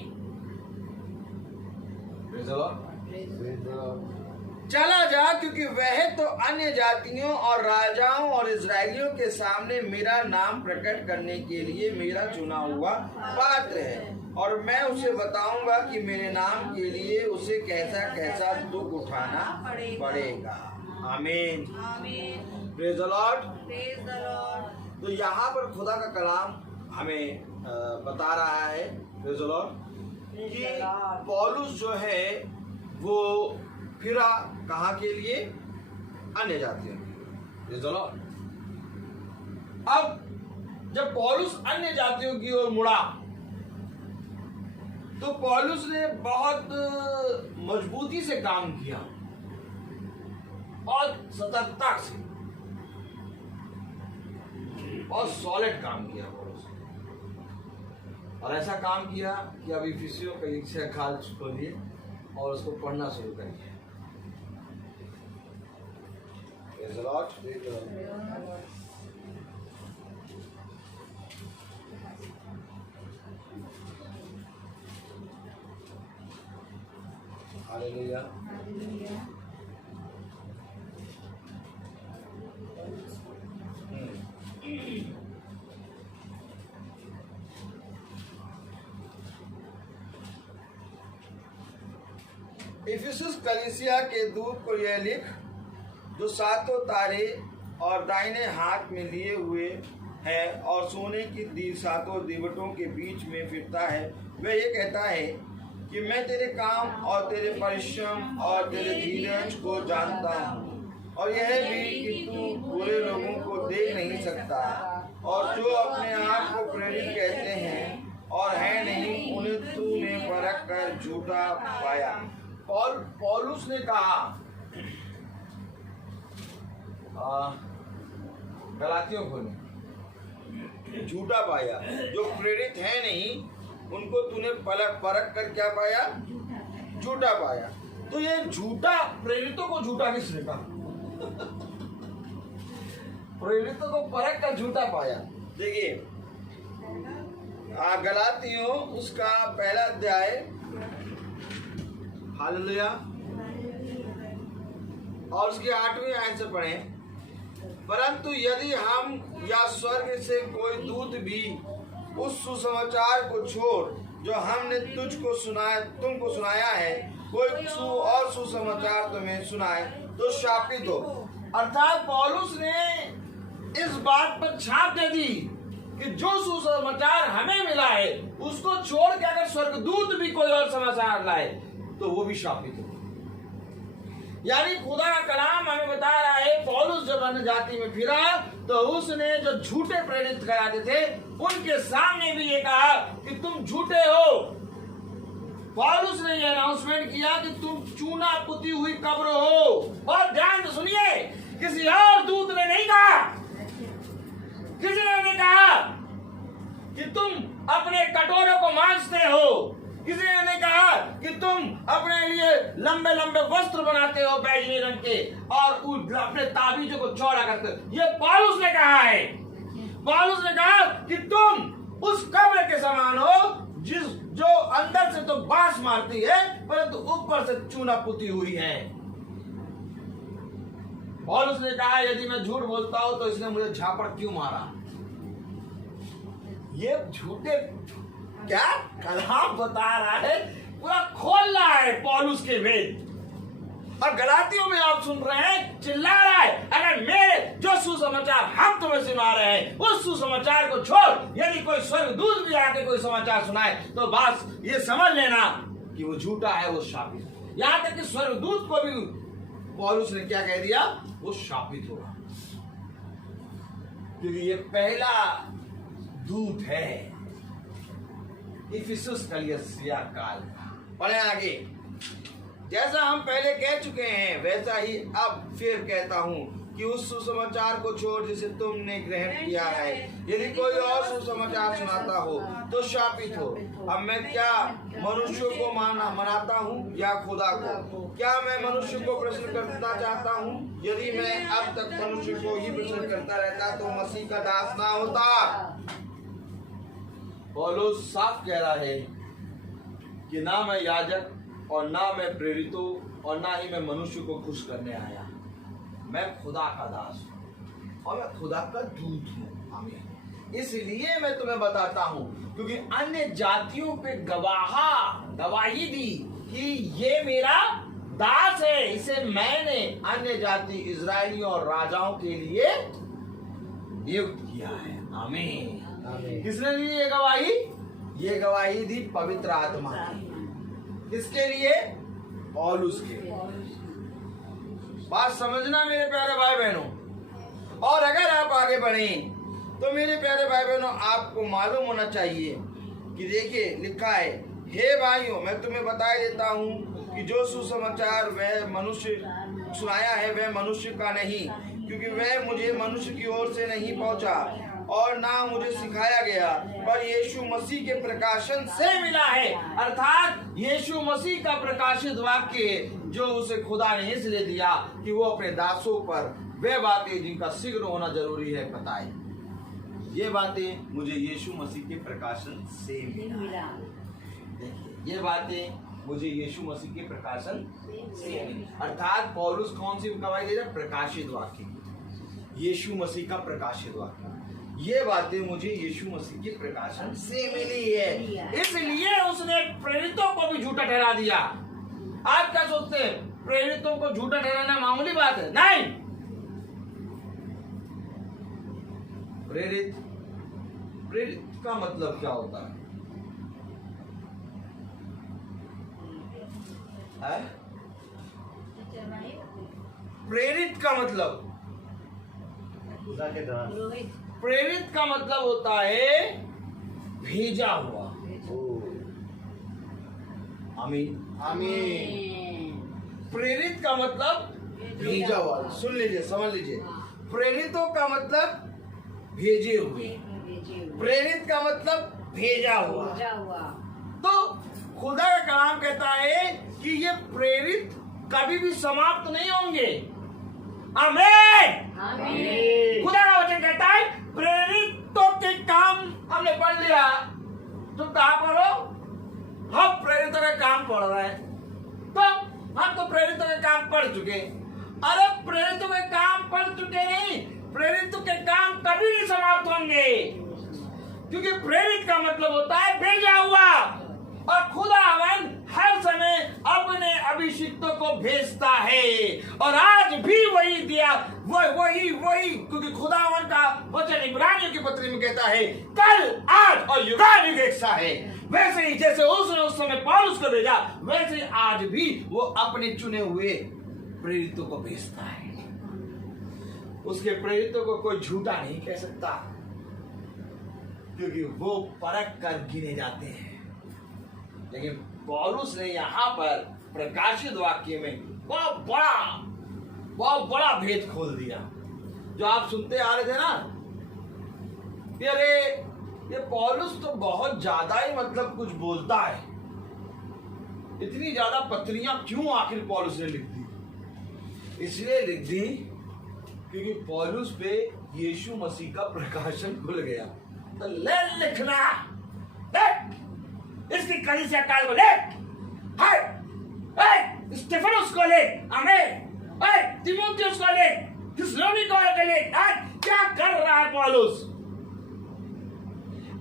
चला जा, क्योंकि वह तो अन्य जातियों और राजाओं और इस्राएलियों के सामने मेरा नाम प्रकट करने के लिए मेरा चुना हुआ पात्र है, और मैं उसे बताऊंगा कि मेरे नाम के लिए उसे कैसा कैसा दुख उठाना पड़ेगा। आमीन, प्रेज द लॉर्ड। तो यहाँ पर खुदा का कलाम हमें बता रहा है, प्रेज द लॉर्ड, कि पौलुस जो है वो फिरा कहाँ के लिए? अन्य जातियों के लिए। अब जब पौलुस अन्य जातियों की ओर मुड़ा तो पौलुस ने बहुत मजबूती से काम किया और सतर्कता से और सॉलिड काम किया पौलुस, और ऐसा काम किया कि अभी इफिसियों कलीसिया काल खोलिए और उसको पढ़ना शुरू करिए। Praise the Lord. Hallelujah. Ephesus कलीसिया के दूत को यह लिख, जो सातों तारे और दाहिने हाथ में लिए हुए है और सोने की सातों दीवटों के बीच में फिरता है, वह ये कहता है कि मैं तेरे काम और तेरे परिश्रम और तेरे धीरज को जानता हूँ, और यह भी कि तू बुरे लोगों को देख नहीं सकता, और जो अपने आप को प्रेरित कहते हैं और है नहीं, उन्हें तूने परख कर झूठा पाया। और पौलुस ने कहा गलातियों को ने झूठा पाया, जो प्रेरित है नहीं उनको तूने परख कर क्या पाया? झूठा पाया। तो ये झूठा, प्रेरितों को झूठा किसने कहा? प्रेरितों को परख कर झूठा पाया। देखिए गलातियों उसका पहला अध्याय, हालेलुया, और उसके 8वीं आयत से पढ़ें। परंतु यदि हम या स्वर्ग से कोई दूत भी उस सुसमाचार को छोड़ जो हमने तुमको सुनाया है, कोई और सुसमाचार तुम्हें सुनाए, तो शापित हो। अर्थात पौलुस ने इस बात पर छाप दे दी कि जो सुसमाचार हमें मिला है उसको छोड़ के अगर स्वर्गदूत भी कोई और समाचार लाए तो वो भी शापित हो। यानी खुदा का कलाम हमें बता रहा है, पौलुस जब अन्य जाति में फिरा तो उसने जो झूठे प्रेरित कराते थे उनके सामने भी ये कहा कि तुम झूठे हो। पौलुस ने यह अनाउंसमेंट किया कि तुम चूना पुती हुई कब्र हो। और ध्यान से सुनिए, किसी और दूत ने नहीं कहा, किसी ने नहीं कहा कि तुम अपने कटोरों को मांजते हो, किसी ने नहीं कहा कि तुम अपने लिए लंबे लंबे वस्त्र बनाते हो बैगनी रंग के और अपने ताबीजों को चौड़ा करते हो। ये पौलुस ने कहा है। पौलुस ने कहा कि तुम उस कब्र के समान हो जो अंदर से तो बांस मारती है परंतु ऊपर से चूना पुती हुई है। पौलुस ने कहा यदि मैं झूठ बोलता हूं तो इसने मुझे झापड़ क्यों मारा? ये झूठे क्या कलाम बता रहा है, पूरा खोल रहा है पौलुस के वेद। और गलातियों में आप सुन रहे हैं, चिल्ला रहा है, अगर मेरे जो सुसमाचार हम तुम्हें सुना रहे हैं उस सुसमाचार को छोड़ यदि कोई स्वर्गदूत भी आके कोई समाचार सुनाए तो बस ये समझ लेना कि वो झूठा है, वो शापित। यहां तक कि स्वर्गदूत को भी पौलुस ने क्या कह दिया? वो शापित होगा, क्योंकि ये पहला दूत है इफिसुस कलीसिया काल। पढ़े आगे। जैसा हम पहले कह चुके हैं वैसा ही अब फिर कहता हूं कि उस सुसमाचार को छोड़ जिसे तुमने ग्रहण किया है, यदि कोई और सुसमाचार सुनाता हो तो शापित हो। अब मैं क्या मनुष्यों को मनाता हूँ या खुदा को? क्या मैं मनुष्य को प्रश्न करना चाहता हूँ? यदि मैं अब तक मनुष्य को ही प्रश्न करता रहता तो मसीह का दास ना होता। पौलुस साफ कह रहा है कि ना मैं याजक और ना मैं प्रेरितों और ना ही मैं मनुष्य को खुश करने आया, मैं खुदा का दास हूं और मैं खुदा का दूत हूं। आमीन। इसलिए मैं तुम्हें बताता हूं क्योंकि अन्य जातियों पे गवाही दी कि ये मेरा दास है, इसे मैंने अन्य जाति इजरायलियों और राजाओं के लिए नियुक्त किया है। आमीन। किसने दी ये गवाही? ये गवाही दी पवित्र आत्मा की। किसके लिए? पौलुस के। बात समझना मेरे प्यारे भाई बहनों। और अगर आप आगे बढ़े तो मेरे प्यारे भाई बहनों आपको मालूम होना चाहिए कि देखिए लिखा है, हे भाइयों मैं तुम्हें बता देता हूँ कि जो सुसमाचार वह मनुष्य सुनाया है वह मनुष्य का नहीं, क्योंकि वह मुझे मनुष्य की ओर से नहीं पहुंचा और ना मुझे सिखाया गया, पर यीशु मसीह के प्रकाशन से मिला है। अर्थात यीशु मसीह का प्रकाशित वाक्य जो उसे खुदा ने इसलिए दिया कि वो अपने दासों पर वे बातें जिनका शीघ्र होना जरूरी है बताए। ये बातें मुझे यीशु मसीह के प्रकाशन से मिला। देखिए ये बातें मुझे यीशु मसीह के प्रकाशन से मिली। अर्थात पौलुस कौन सी गवाही दे रहा है? प्रकाशित वाक्य, यीशु मसीह का प्रकाशित वाक्य। ये बातें मुझे यीशु मसीह के प्रकाशन से मिली है, इसलिए उसने प्रेरितों को भी झूठा ठहरा दिया। आप क्या सोचते हैं प्रेरितों को झूठा ठहराना मामूली बात है? नहीं। प्रेरित का मतलब क्या होता है? प्रेरित का मतलब, खुदा के द्वारा। प्रेरित का मतलब होता है भेजा हुआ। आमीन। आमीन। प्रेरित का मतलब भेजा हुआ। सुन लीजिए, समझ लीजिए, प्रेरितों का मतलब भेजे हुए, प्रेरित का मतलब भेजा हुआ। तो खुदा का कलाम कहता है कि ये प्रेरित कभी भी समाप्त नहीं होंगे। आमीन। खुदा का वचन कहता है प्रेरितों के काम हमने पढ़ लिया। तुम कहा पढ़ो? हम प्रेरितों के काम पढ़ रहे हैं। तो हम तो प्रेरितों के काम पढ़ चुके। अरे प्रेरितों के काम पढ़ चुके नहीं, प्रेरितों के काम कभी नहीं समाप्त होंगे, क्योंकि प्रेरित का मतलब होता है भेजा हुआ। और खुदावन हर समय अपने अभिषिक्तों को भेजता है, और आज भी वही दिया, वही क्योंकि खुदावन का वचन इब्रानियों की पत्री में कहता है कल, आज और युगानुयुग एक सा है। वैसे ही जैसे उसने उस समय पौलुस को भेजा, वैसे ही आज भी वो अपने चुने हुए प्रेरितों को भेजता है। उसके प्रेरितों को कोई झूठा नहीं कह सकता, क्योंकि वो परख कर गिने जाते हैं। लेकिन पौलुस ने यहाँ पर प्रकाशित वाक्य में बहुत बड़ा भेद खोल दिया, जो आप सुनते आ रहे थे ना। अरे ये पौलुस तो बहुत ज्यादा ही मतलब कुछ बोलता है। इतनी ज्यादा पत्रियां क्यों आखिर पौलुस ने लिख दी? इसलिए लिख दी क्योंकि पौलुस पे यीशु मसीह का प्रकाशन खुल गया। तो ले लिखना, इसकी कलीसिया काल को ले, स्टेफनस को ले, तीमुथियुस को ले, थिस्सलुनीकियों को ले। क्या कर रहा है पौलुस?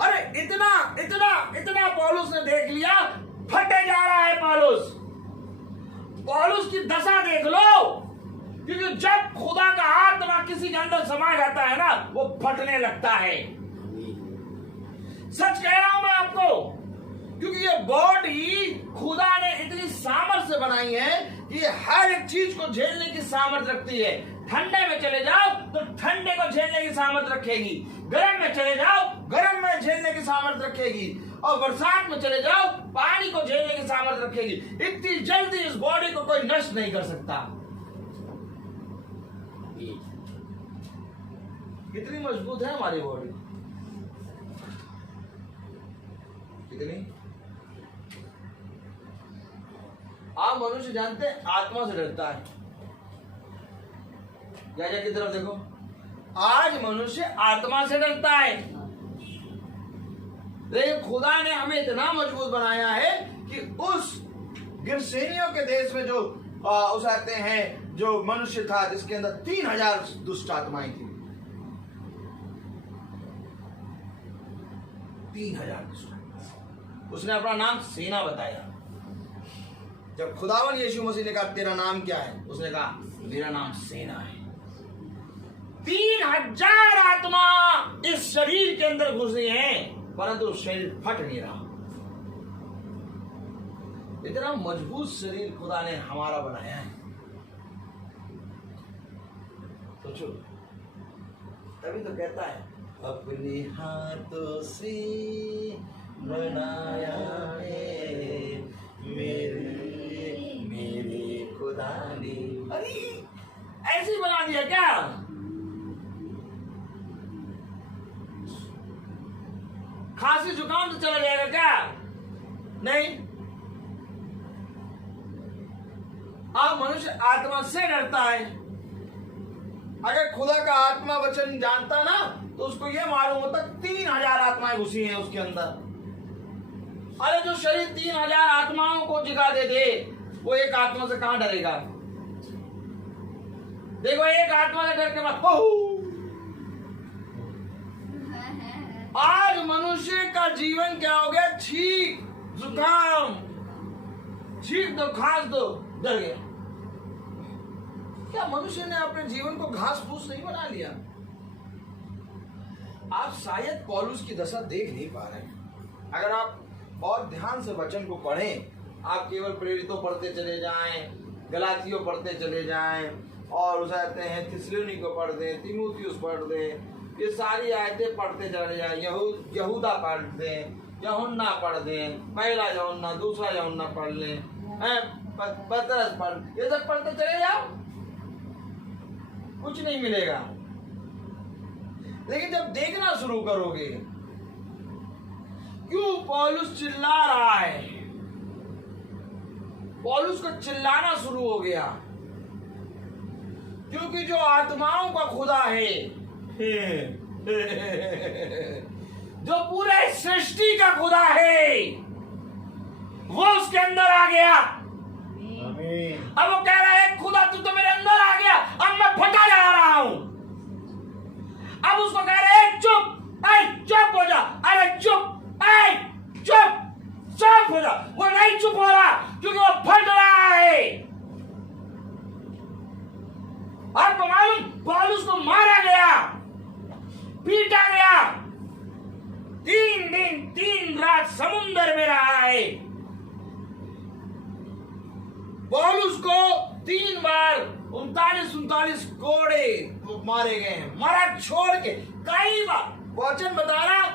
अरे इतना पौलुस ने देख लिया, फटे जा रहा है पौलुस। पौलुस की दशा देख लो, क्योंकि जब खुदा का आत्मा किसी के अंदर समा जाता है ना, वो फटने लगता है। सच कह रहा हूं मैं आपको, क्योंकि ये बॉडी खुदा ने इतनी सामर्थ्य से बनाई है कि हर एक चीज को झेलने की सामर्थ्य रखती है। ठंडे में चले जाओ तो ठंडे को झेलने की सामर्थ्य रखेगी, गर्म में चले जाओ गर्म में झेलने की सामर्थ्य रखेगी, और बरसात में चले जाओ पानी को झेलने की सामर्थ्य रखेगी। इतनी जल्दी इस बॉडी को कोई नष्ट नहीं कर सकता। कितनी मजबूत है हमारी बॉडी, कितनी। आप मनुष्य जानते हैं आत्मा से डरता है। या की तरफ देखो, आज मनुष्य आत्मा से डरता है, लेकिन खुदा ने हमें इतना मजबूत बनाया है कि उस गिरसेनियों के देश में जो उस आते हैं, जो मनुष्य था जिसके अंदर 3000 दुष्ट आत्माएं थी, 3000 दुष्ट। उसने अपना नाम सेना बताया। जब खुदावन यीशु मसीह ने कहा तेरा नाम क्या है, उसने कहा मेरा नाम सेना है। 3000 आत्मा इस शरीर के अंदर घुसी हैं, परंतु शरीर फट नहीं रहा। इतना मजबूत शरीर खुदा ने हमारा बनाया है। सोचो, तभी तो कहता है अपने हाथों से बनाया है मेरे खुदा ने। अरे ऐसे बना दिया क्या? खांसी जुकाम तो चला जाएगा क्या? नहीं। अब मनुष्य आत्मा से डरता है। अगर खुदा का आत्मा वचन जानता ना, तो उसको यह मालूम होता 3000 आत्माएं घुसी हैं उसके अंदर। अरे जो शरीर 3000 आत्माओं को जिगा दे, वो एक आत्मा से कहां डरेगा? देखो, एक आत्मा से डर के बाद आज मनुष्य का जीवन क्या हो गया? छींक, जुकाम, चीख दो, घास दो, डर गया। क्या मनुष्य ने अपने जीवन को घास फूस नहीं बना लिया? आप शायद पौलुस की दशा देख नहीं पा रहे हैं। अगर आप और ध्यान से वचन को पढ़ें, आप केवल प्रेरितों पढ़ते चले जाएं, गलातियों पढ़ते चले जाएं, और उसे कहते हैं थिस्सलुनी को पढ़ दें, तीमुथियुस पढ़ दें, ये सारी आयतें पढ़ते चले जाएं, यहूदा पढ़ दें, यूहन्ना पढ़ दें, पहला यूहन्ना, दूसरा यूहन्ना पढ़ लें, पतरस पढ़, ये सब पढ़ते चले जाओ, कुछ नहीं मिलेगा। लेकिन जब देखना शुरू करोगे क्यों पौलुस चिल्ला रहा है, पौलुस को चिल्लाना शुरू हो गया, क्योंकि जो आत्माओं का खुदा है, जो पूरे सृष्टि का खुदा है, वो उसके अंदर आ गया। अब वो कह रहा है खुदा तू तो मेरे अंदर आ गया, अब मैं फटा जा रहा हूं। अब उसको कह रहे हैं चुप हो जा, अरे चुप हो जा। वो नहीं चुप हो रहा क्योंकि वो फट रहा है। आपको मालूम पौलुस को मारा गया, पीटा गया, 3 दिन 3 रात समुद्र में रहा है। पौलुस को 3 बार 39 कोड़े मारे गए हैं, मरा छोड़ के कई बार। वचन बता रहा,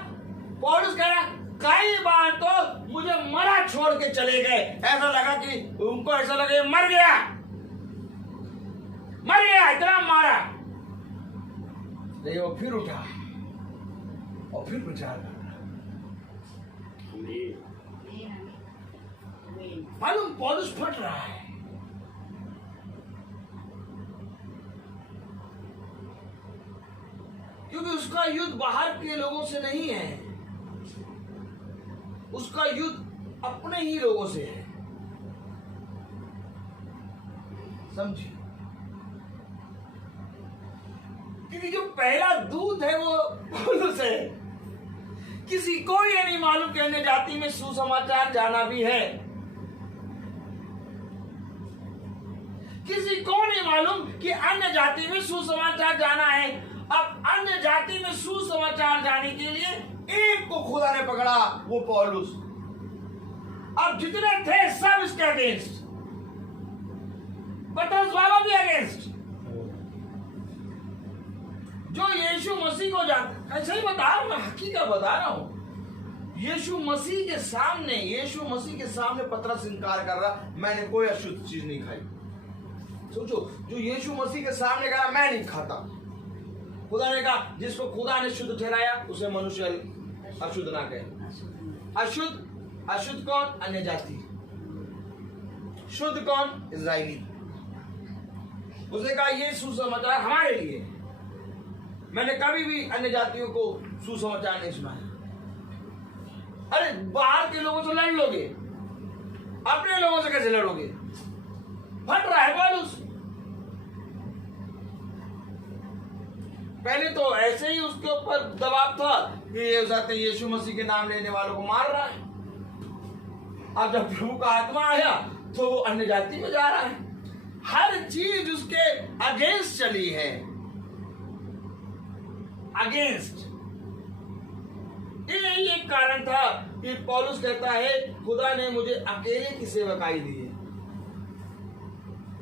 पौलुस कह रहा कई बार तो मुझे मरा छोड़ के चले गए, ऐसा लगा कि उनको ऐसा लगे मर गया, इतना मारा। लेकिन वो फिर उठा और फिर प्रचार कर। मालूम पौलुस फट रहा है, क्योंकि उसका युद्ध बाहर के लोगों से नहीं है, उसका युद्ध अपने ही लोगों से है। समझिए, क्योंकि जो पहला दूत है वो पौलुस है। किसी को ये नहीं मालूम कि अन्य जाति में सुसमाचार जाना भी है, किसी को नहीं मालूम कि अन्य जाति में सुसमाचार जाना है। अब अन्य जाति में सुसमाचार जाने के लिए एक को खुदा ने पकड़ा, वो पौलुस। अब जितने थे सब इसके अगेंस्ट, पतरस बाबा भी अगेंस्ट। जो यीशु मसीह को जानता, ऐसा ही बता रहा हूं, मैं हकीकत बता रहा हूं। यीशु मसीह के सामने पतरस इनकार कर रहा, मैंने कोई अशुद्ध चीज नहीं खाई। सोचो, जो यीशु मसीह के सामने कहा मैं नहीं खाता, खुदा ने कहा जिसको खुदा ने शुद्ध ठहराया उसे मनुष्य अशुद्ध ना कहे। अशुद्ध कौन? अन्य जाति। शुद्ध कौन? इजराइली। उसने कहा ये सुसमाचार हमारे लिए। मैंने कभी भी अन्य जातियों को सुसमाचार नहीं सुनाया। अरे बाहर के लोगों से लड़ लोगे, अपने लोगों से कैसे लड़ोगे? फट रहा है पौलुस। पहले तो ऐसे ही उसके ऊपर दबाव था कि ये यीशु मसीह के नाम लेने वालों को मार रहा है। अब जब प्रभु का आत्मा आया तो वो अन्य जाति में जा रहा है। हर चीज उसके अगेंस्ट चली है, अगेंस्ट। यही एक कारण था कि पौलुस कहता है खुदा ने मुझे अकेले की सेवकाई दी है।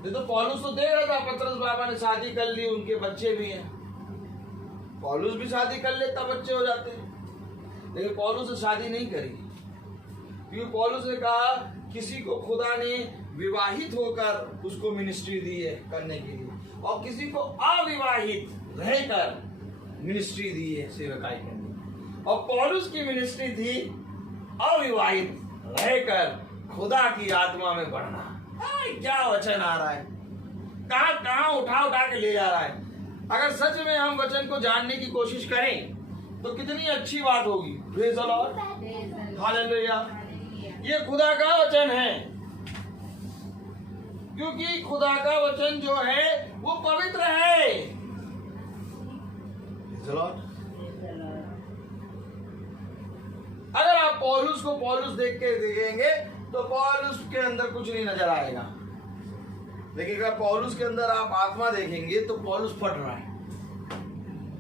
तो पौलुस तो देख रहा था पतरस बाबा ने शादी कर ली, उनके बच्चे भी हैं। पौलुस भी शादी कर लेता, बच्चे हो जाते हैं। लेकिन पौलुस ने शादी नहीं करी, क्योंकि पौलुस ने कहा किसी को खुदा ने विवाहित होकर उसको मिनिस्ट्री दी है करने के लिए, और किसी को अविवाहित रहकर मिनिस्ट्री दी है सेवकाई करने की। और पौलुस की मिनिस्ट्री थी अविवाहित रहकर खुदा की आत्मा में बढ़ना। क्या वचन आ रहा है, कहां उठा के ले जा रहा है। अगर सच में हम वचन को जानने की कोशिश करें तो कितनी अच्छी बात होगी। Praise the Lord, hallelujah. ये खुदा का वचन है, क्योंकि खुदा का वचन जो है वो पवित्र है। अगर आप पौलुस को पौलुस देख के देखेंगे तो पौलुस के अंदर कुछ नहीं नजर आएगा। लेकिन अगर पौलुस के अंदर आप आत्मा देखेंगे तो पौलुस फट रहा है,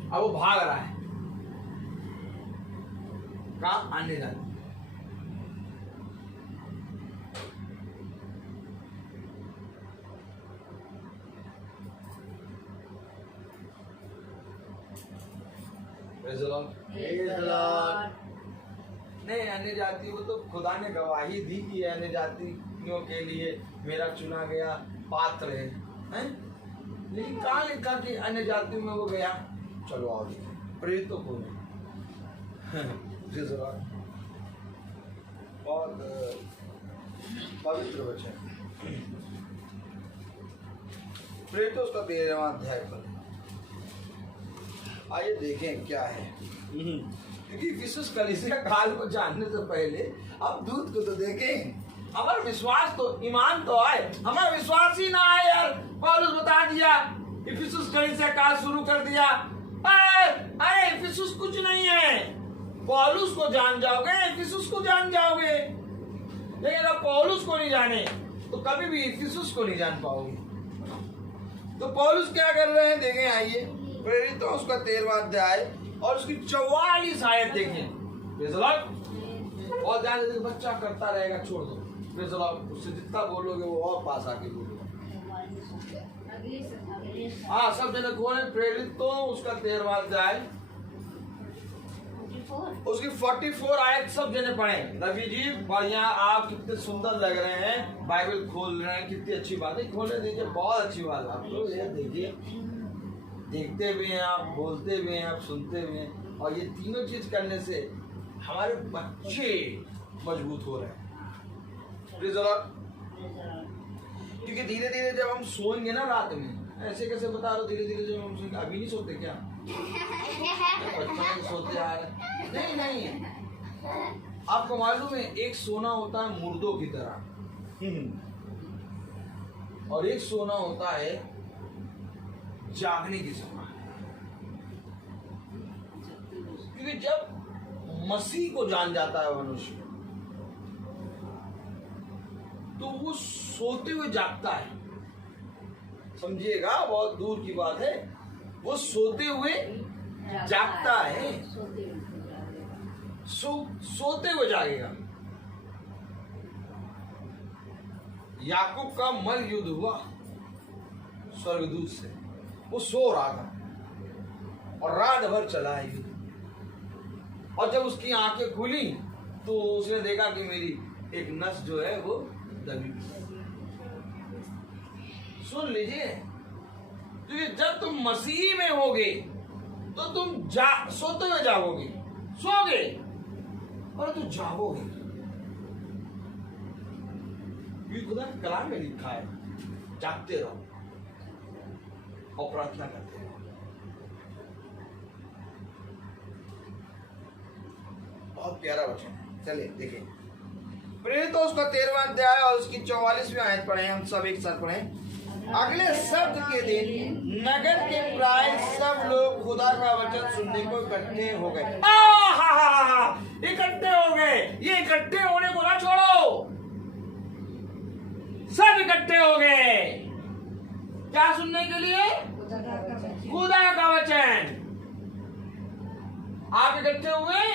अब वो भाग रहा है। कहाँ? आने जाने। Praise the Lord. नहीं, अन्य जाति वो तो खुदा ने गवाही दी कि अन्य जातियों के लिए मेरा चुना गया पात्र है, हैं? लेकिन कहाँ लिखा कि अन्य जातियों में वो गया? चलो आओ प्रेरितों को बहुत पवित्र वचन। प्रेरितों उसका 13वां अध्याय पर आइए देखें क्या है। क्योंकि विशेष कलीसिया काल को जानने से पहले अब दूत को तो देखें। हमारा विश्वास तो ईमान तो आए, हमारा विश्वास ही ना आए यार। पौलुस बता दिया, इफिसुस कलीसिया काल शुरू कर दिया। अरे इफिसुस कुछ नहीं है। पौलुस को जान जाओगे, इफिसुस को जान जाओगे। लेकिन अगर पौलुस को नहीं जाने तो कभी भी इफिसुस को नहीं जान पाओगे। तो पौलुस क्या कर रहे हैं देखें, आइए प्रेरितों उसका 13वां अध्याय और उसकी 44 आयत देखें। बहुत ध्यान से, बच्चा करता रहेगा, छोड़ दो। उससे जितना बोलोगे वो और पास आके बोलोगे। हाँ, सब जने खोले प्रेरितों उसका 13वां अध्याय उसकी 44 आयत सब जने पढ़े। रवि जी बढ़िया, आप कितने सुंदर लग रहे हैं, बाइबल खोल रहे हैं, कितनी अच्छी बात है। खोलने दीजिए, बहुत अच्छी बात है। आप लोग ये देखिए, देखते भी हैं आप, बोलते भी हैं आप, सुनते भी हैं, और ये तीनों चीज करने से हमारे बच्चे मजबूत हो रहे हैं। क्योंकि धीरे धीरे जब हम सोएंगे ना रात में, ऐसे कैसे बता रहे हो, धीरे धीरे जब हम सोएंगे, अभी नहीं सोते क्या? बचपन में सोते आ रहे? नहीं नहीं, आपको मालूम है एक सोना होता है मुर्दों की तरह, और एक सोना होता है जागने की समय। क्योंकि जब मसीह को जान जाता है मनुष्य, तो वो सोते हुए जागता है। समझिएगा, बहुत दूर की बात है। वो सोते हुए जागता है, सोते हुए जागेगा। याकूब का मल युद्ध हुआ स्वर्गदूत से, वो सो रहा था और रात भर चला है युद्ध। और जब उसकी आंखें खुली तो उसने देखा कि मेरी एक नस जो है वो दबी। सुन लीजिए, क्योंकि जब तुम मसीह में होगे तो तुम सोते हुए जागोगे, सोगे और तुम जागोगे। ये खुदा के कलाम में लिखा है, जागते रहो और प्रार्थना करते रहो। बहुत प्यारा वचन है। चलिए देखें, प्रेरितों उसका 13वां अध्याय और उसकी 44वीं आयत पढ़े, हम सब एक साथ पढ़े। अगले शब्द के दिन नगर के प्राय सब लोग खुदा का वचन सुनने को इकट्ठे हो गए। इकट्ठे हो गए। ये इकट्ठे होने को ना छोड़ो, सब इकट्ठे हो गए। क्या सुनने के लिए? खुदा का वचन। आप इकट्ठे हुए?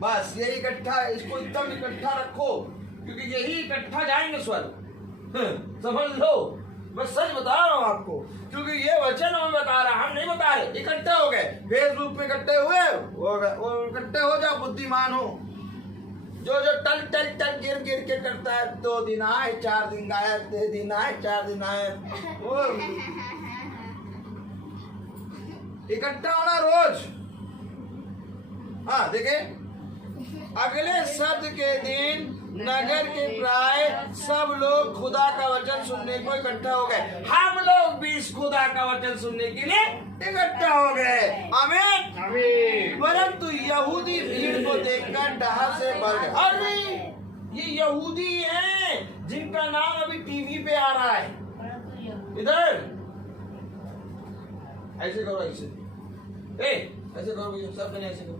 बस यही इकट्ठा, इसको एकदम इकट्ठा रखो, क्योंकि यही इकट्ठा जाएंगे स्वर्ग। समझ लो, मैं सच बता रहा हूँ आपको, क्योंकि ये वचन हमें बता रहा, हम नहीं बता रहे। इकट्ठे हो गए, फेसबुक पे इकट्ठे हुए, वो इकट्ठे हो जाओ, बुद्धिमान हो। जो टल टल टल गिर गिर के करता है, 2 दिन आए 4 दिन गायब, 2 दिन आए 4 दिन आए। इकट्ठा होना रोज। हाँ देखे, अगले शब्द के दिन नगर के प्राय सब लोग खुदा का वचन सुनने को इकट्ठा हो गए। हम लोग भी इस खुदा का वचन सुनने के लिए इकट्ठा हो गए। आमीन। परंतु यहूदी भीड़ को देखकर डर से भर गए। अरे ये यहूदी हैं जिनका नाम अभी टीवी पे आ रहा है। इधर ऐसे करो, ऐसे ऐसे करो भैया, सब जने ऐसे करो,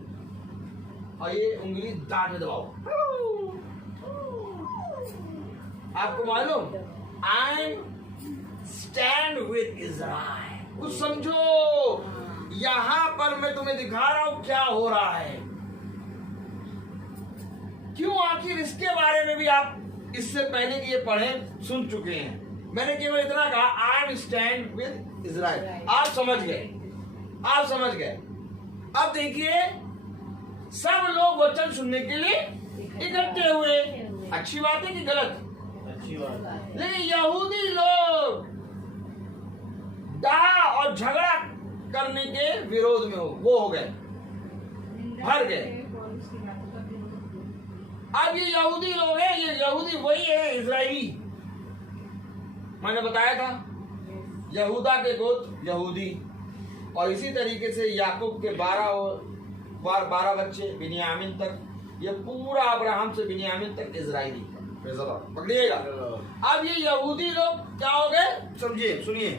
और ये उंगली दांत में दबाओ। आपको मालूम, I am stand with Israel. कुछ समझो, यहां पर मैं तुम्हें दिखा रहा हूं क्या हो रहा है। क्यों? आखिर इसके बारे में भी आप इससे पहले कि ये पढ़े सुन चुके हैं। मैंने केवल इतना कहा, I am stand with Israel. आप समझ गए, आप समझ गए। अब देखिए, सब लोग वचन सुनने के लिए इकट्ठे हुए। अच्छी बात है कि गलत? अच्छी बात है। लेकिन यहूदी लोग डाह और झगड़ा करने के विरोध में वो हो गए, भर गए। अब ये यहूदी लोग हैं, ये यहूदी वही है इजरायली। मैंने बताया था, यहूदा के गोत्र यहूदी, और इसी तरीके से याकूब के 12 बच्चे बिन्यामीन तक, ये पूरा अब्राहम से बिन्यामीन तक इजरायली। पकड़िएगा। अब ये यहूदी लोग क्या हो गए, समझिए, सुनिए।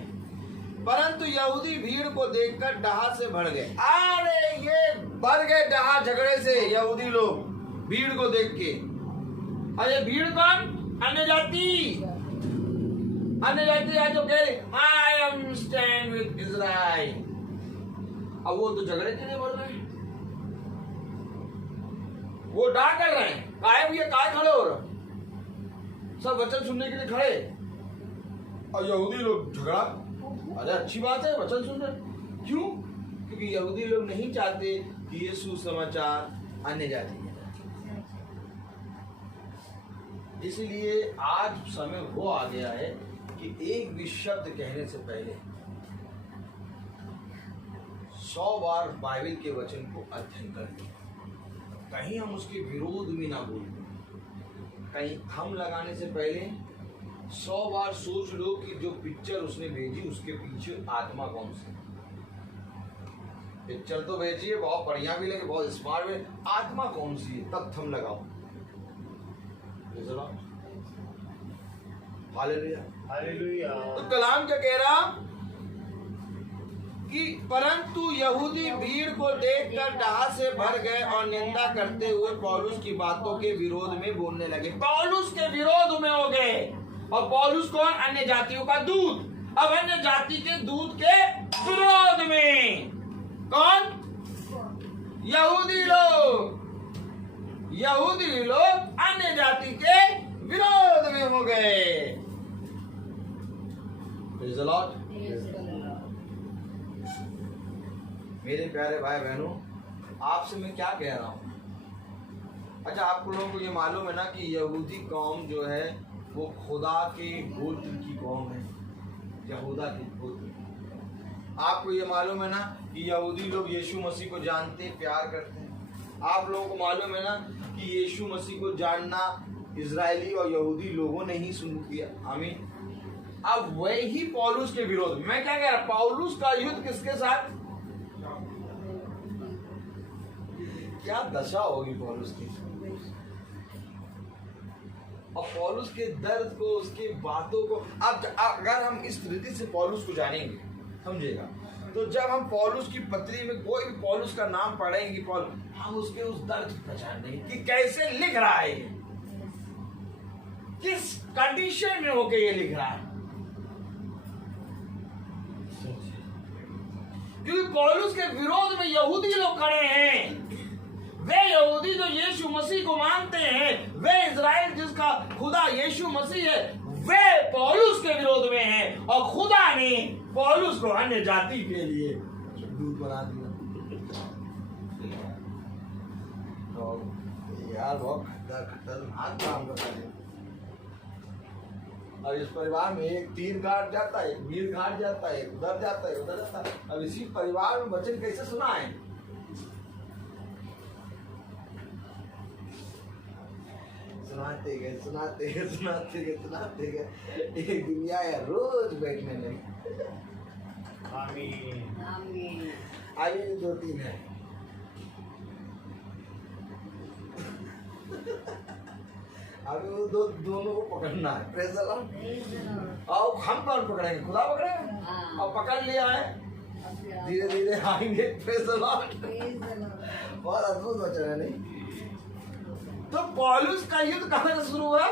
परंतु यहूदी भीड़ को देखकर डाह से भर गए। अरे ये भर गए डाह झगड़े से यहूदी लोग, भीड़ को देख के। अरे भीड़ कौन? अन्य जाति। अन्य जाति है जो कह रहे I am stand with Israel. अब वो तो झगड़े के लिए बोल रहे हैं, वो डाह कर रहे हैं। काहे भैया, काहे खड़े हो रहे? सब वचन सुनने के लिए खड़े, और यहूदी लोग झगड़ा। अरे अच्छी बात है, वचन सुन रहे। क्यों? क्योंकि यहूदी लोग नहीं चाहते कि ये सुसमाचार अन्य जाति में जाए। इसलिए आज समय वो आ गया है कि एक भी शब्द कहने से पहले 100 बार बाइबल के वचन को अध्ययन करें। कहीं हम उसके विरोध में ना बोलें। कहीं थम लगाने से पहले 100 बार सोच लो कि जो पिक्चर उसने भेजी उसके पीछे आत्मा कौन सी। पिक्चर तो भेजी है, बहुत बढ़िया भी लगे, बहुत स्मार्ट भी, आत्मा कौन सी है, तब थम लगाओ। Hallelujah, hallelujah. तो कलाम क्या कह रहा कि परंतु यहूदी भीड़ को देखकर डाह से भर गए और निंदा करते हुए पौलुस की बातों के विरोध में बोलने लगे। पौलुस के विरोध में हो गए। और पौलुस कौन? अन्य जातियों का दूत। अब अन्य जाति के दूत के विरोध में कौन? यहूदी लोग। यहूदी लोग अन्य जाति के विरोध में हो गए। Praise the Lord। मेरे प्यारे भाई बहनों, आपसे मैं क्या कह रहा हूँ? अच्छा, आप लोगों को ये मालूम है ना कि यहूदी कौम जो है वो खुदा के गोत्र की कौम है, यहूदा के गोत्र। आपको ये मालूम है ना कि यहूदी लोग यीशु मसीह को जानते, प्यार करते हैं। आप लोगों को मालूम है ना कि यीशु मसीह को जानना इजरायली और यहूदी लोगों ने ही शुरू किया। आमीन। अब वही पौलुस के विरोध। मैं क्या कह रहा, पौलुस का युद्ध किसके साथ? क्या दशा होगी पौलुस की। और पौलुस के दर्द को, उसकी बातों को, अब अगर हम इस रीति से पौलुस को जानेंगे, समझिएगा, तो जब हम पौलुस की पत्री में कोई भी पौलुस का नाम पढ़ेंगे, पौलुस, हम उसके उस दर्द को पहचान लेंगे कि कैसे लिख रहा है, किस कंडीशन में होके ये लिख रहा है। क्योंकि पौलुस के विरोध में यहूदी लोग खड़े हैं। वे यहूदी जो यीशु मसीह को मानते हैं, वे इजराइल जिसका खुदा यीशु मसीह है, वे पौलुस के विरोध में हैं। और खुदा ने पौलुस को अन्य जाति के लिए दूत बना दिया। तो यार बहुत खतरनाक काम करता है। और इस परिवार में एक तीर गाड़ जाता है, एक मील गाड़ जाता है, उधर जाता है, उधर जाता है। अब इसी परिवार में वचन कैसे सुनाएं? सुनाते गए, सुनाते गए, सुनाते गए, सुनाते गए, एक दुनिया है रोज बैठने लगी। आमीन, आमीन। आगे 2-3 है। अभी वो दोनों को पकड़ना है। Praise the Lord. और हम कौन पकड़ेंगे? खुदा पकड़ेगा। और पकड़ लिया है, धीरे धीरे आएंगे। Praise the Lord. बहुत अद्भुत वचन है, नहीं? तो पौलुस का युद्ध कहां से शुरू हुआ?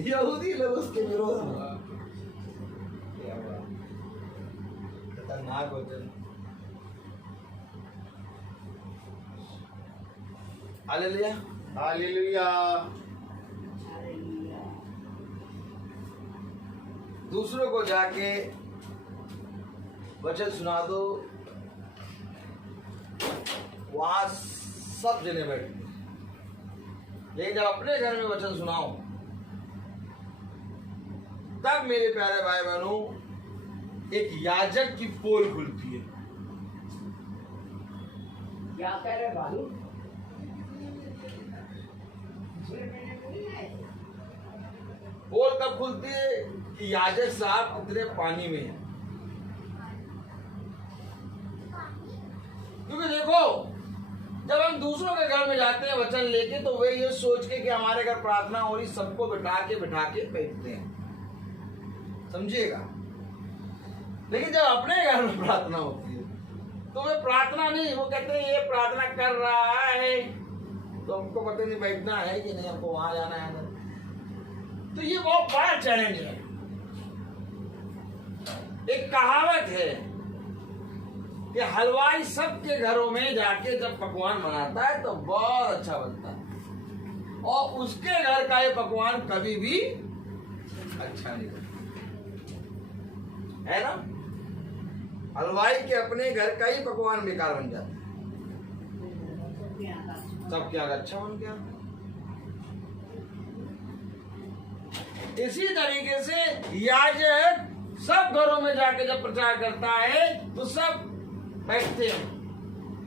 यहूदी लोग उसके विरोध में। खतरनाक वचन। हालेलुया। हालेलुया। दूसरों को जाके वचन सुना दो, वहां सब जने बैठे, लेकिन जब अपने घर में वचन सुनाओ तब मेरे प्यारे भाई बहनों एक याजक की पोल खुलती है। क्या कह रहे बालू? पोल कब खुलती है कि याजक साहब कितने पानी में है। क्योंकि देखो, जब हम दूसरों के घर में जाते हैं वचन लेके, तो वे ये सोच के कि हमारे घर प्रार्थना हो रही, सबको बिठा के बैठते हैं, समझिएगा। लेकिन जब अपने घर में प्रार्थना होती है तो वे प्रार्थना नहीं, वो कहते हैं ये प्रार्थना कर रहा है तो हमको पता नहीं बैठना है कि नहीं, हमको वहां जाना है। तो ये बहुत बड़ा चैलेंज है। एक कहावत है कि हलवाई सबके घरों में जाके जब पकवान बनाता है तो बहुत अच्छा बनता है, और उसके घर का ये पकवान कभी भी अच्छा नहीं बनता है ना। हलवाई के अपने घर का ही पकवान बेकार बन जाता है, सबके आगे अच्छा बन गया। इसी तरीके से याजक सब घरों में जाके जब प्रचार करता है तो सब बैठते हैं,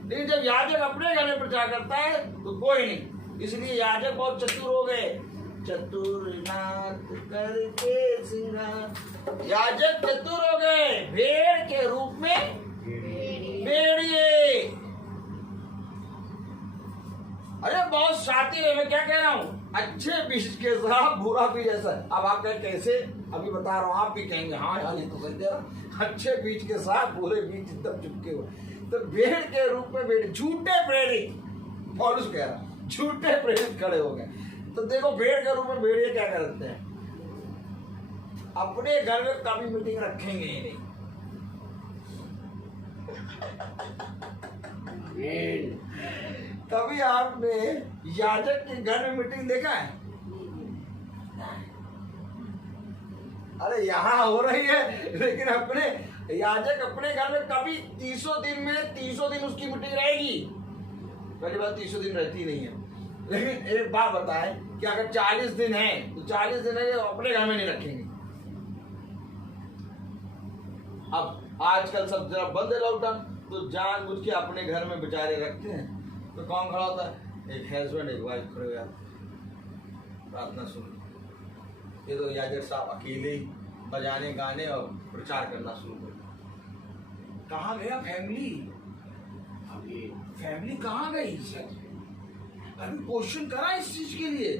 लेकिन जब याजक अपने घर में प्रचार करता है तो कोई नहीं। इसलिए याजक बहुत चतुर हो गए, चतुर नाथ करके सिंगार। याजक चतुर हो गए, भेड़ के रूप में भेड़िए। अरे बहुत शातिर है, मैं क्या कह रहा हूँ, अच्छे बीज के साथ बुरा बीज ऐसा। अब आप कहें कैसे, अभी बता रहा हूँ, आप भी कहेंगे हाँ यार ये तो सही कह रहा। अच्छे बीज के साथ बुरे बीज एकदम चिपके हुए। तो भेड़ के रूप में भेड़, झूठे प्रेरित, पौलुस कह रहा, झूठे प्रेरित खड़े हो गए। तो देखो भेड़ के रूप में भेड़िए क्या करते हैं, अपने घर में कभी मीटिंग रखेंगे ही नहीं। कभी आपने याजक के घर में मीटिंग देखा है? अरे यहाँ हो रही है, लेकिन अपने याजक अपने घर में कभी 300 दिन में 300 दिन उसकी मीटिंग रहेगी। पहली बात 300 दिन रहती नहीं है, लेकिन एक बात बताएं कि अगर 40 दिन है तो 40 दिन है अपने घर में नहीं रखेंगे। अब आजकल सब जरा बंद है लॉकडाउन, तो जानबूझ के अपने घर में बेचारे रखते हैं। तो कौन खड़ा होता है? एक हस्बैंड एक वाइफ खड़े हुए प्रार्थना सुन। ये तो याजक साहब अकेले ही बजाने गाने और प्रचार करना शुरू कर। कहाँ गया फैमिली? फैमिली कहाँ गई? अभी क्वेश्चन करा इस चीज के लिए।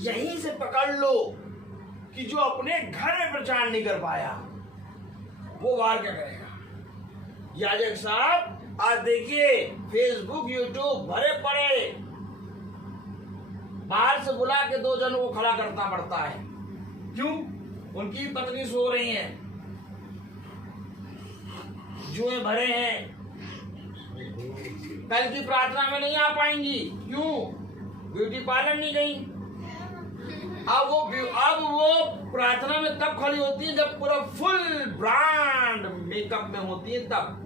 यहीं से पकड़ लो कि जो अपने घर में प्रचार नहीं कर पाया वो बाहर क्या करेगा। याजक साहब आज देखिए फेसबुक यूट्यूब भरे पड़े, बाहर से बुला के 2 जनों को खड़ा करना पड़ता है। क्यों? उनकी पत्नी सो रही है, जुए भरे हैं, कल की प्रार्थना में नहीं आ पाएंगी। क्यों? ब्यूटी पार्लर नहीं गई। अब वो प्रार्थना में तब खड़ी होती है जब पूरा फुल ब्रांड मेकअप में होती है तब।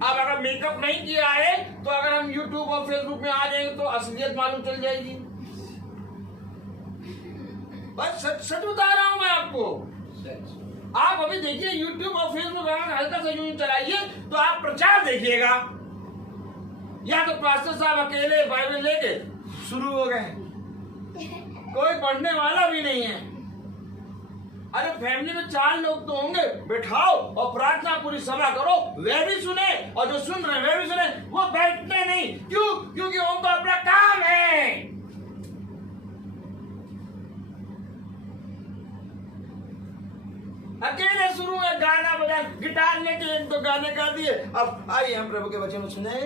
अब अगर मेकअप नहीं किया है तो अगर हम यूट्यूब और फेसबुक में आ जाएंगे तो असलियत मालूम चल जाएगी। बस सच बता रहा हूं मैं आपको। आप अभी देखिए यूट्यूब और फेसबुक अगर हल्का सा यूं चलाइए तो आप प्रचार देखिएगा, या तो पास्टर साहब अकेले बाइबल लेके शुरू हो गए, कोई पढ़ने वाला भी नहीं है। अरे फैमिली में 4 लोग तो होंगे, बैठाओ और प्रार्थना पूरी सभा करो, वे भी सुने और जो सुन रहे हैं वे भी सुने। वो बैठते नहीं। क्यों? क्योंकि उनका अपना काम है। अकेले शुरू है, गाना बजा, गिटार लेके 1-2 गाने गा दिए। अब आइए हम प्रभु के वचन सुने।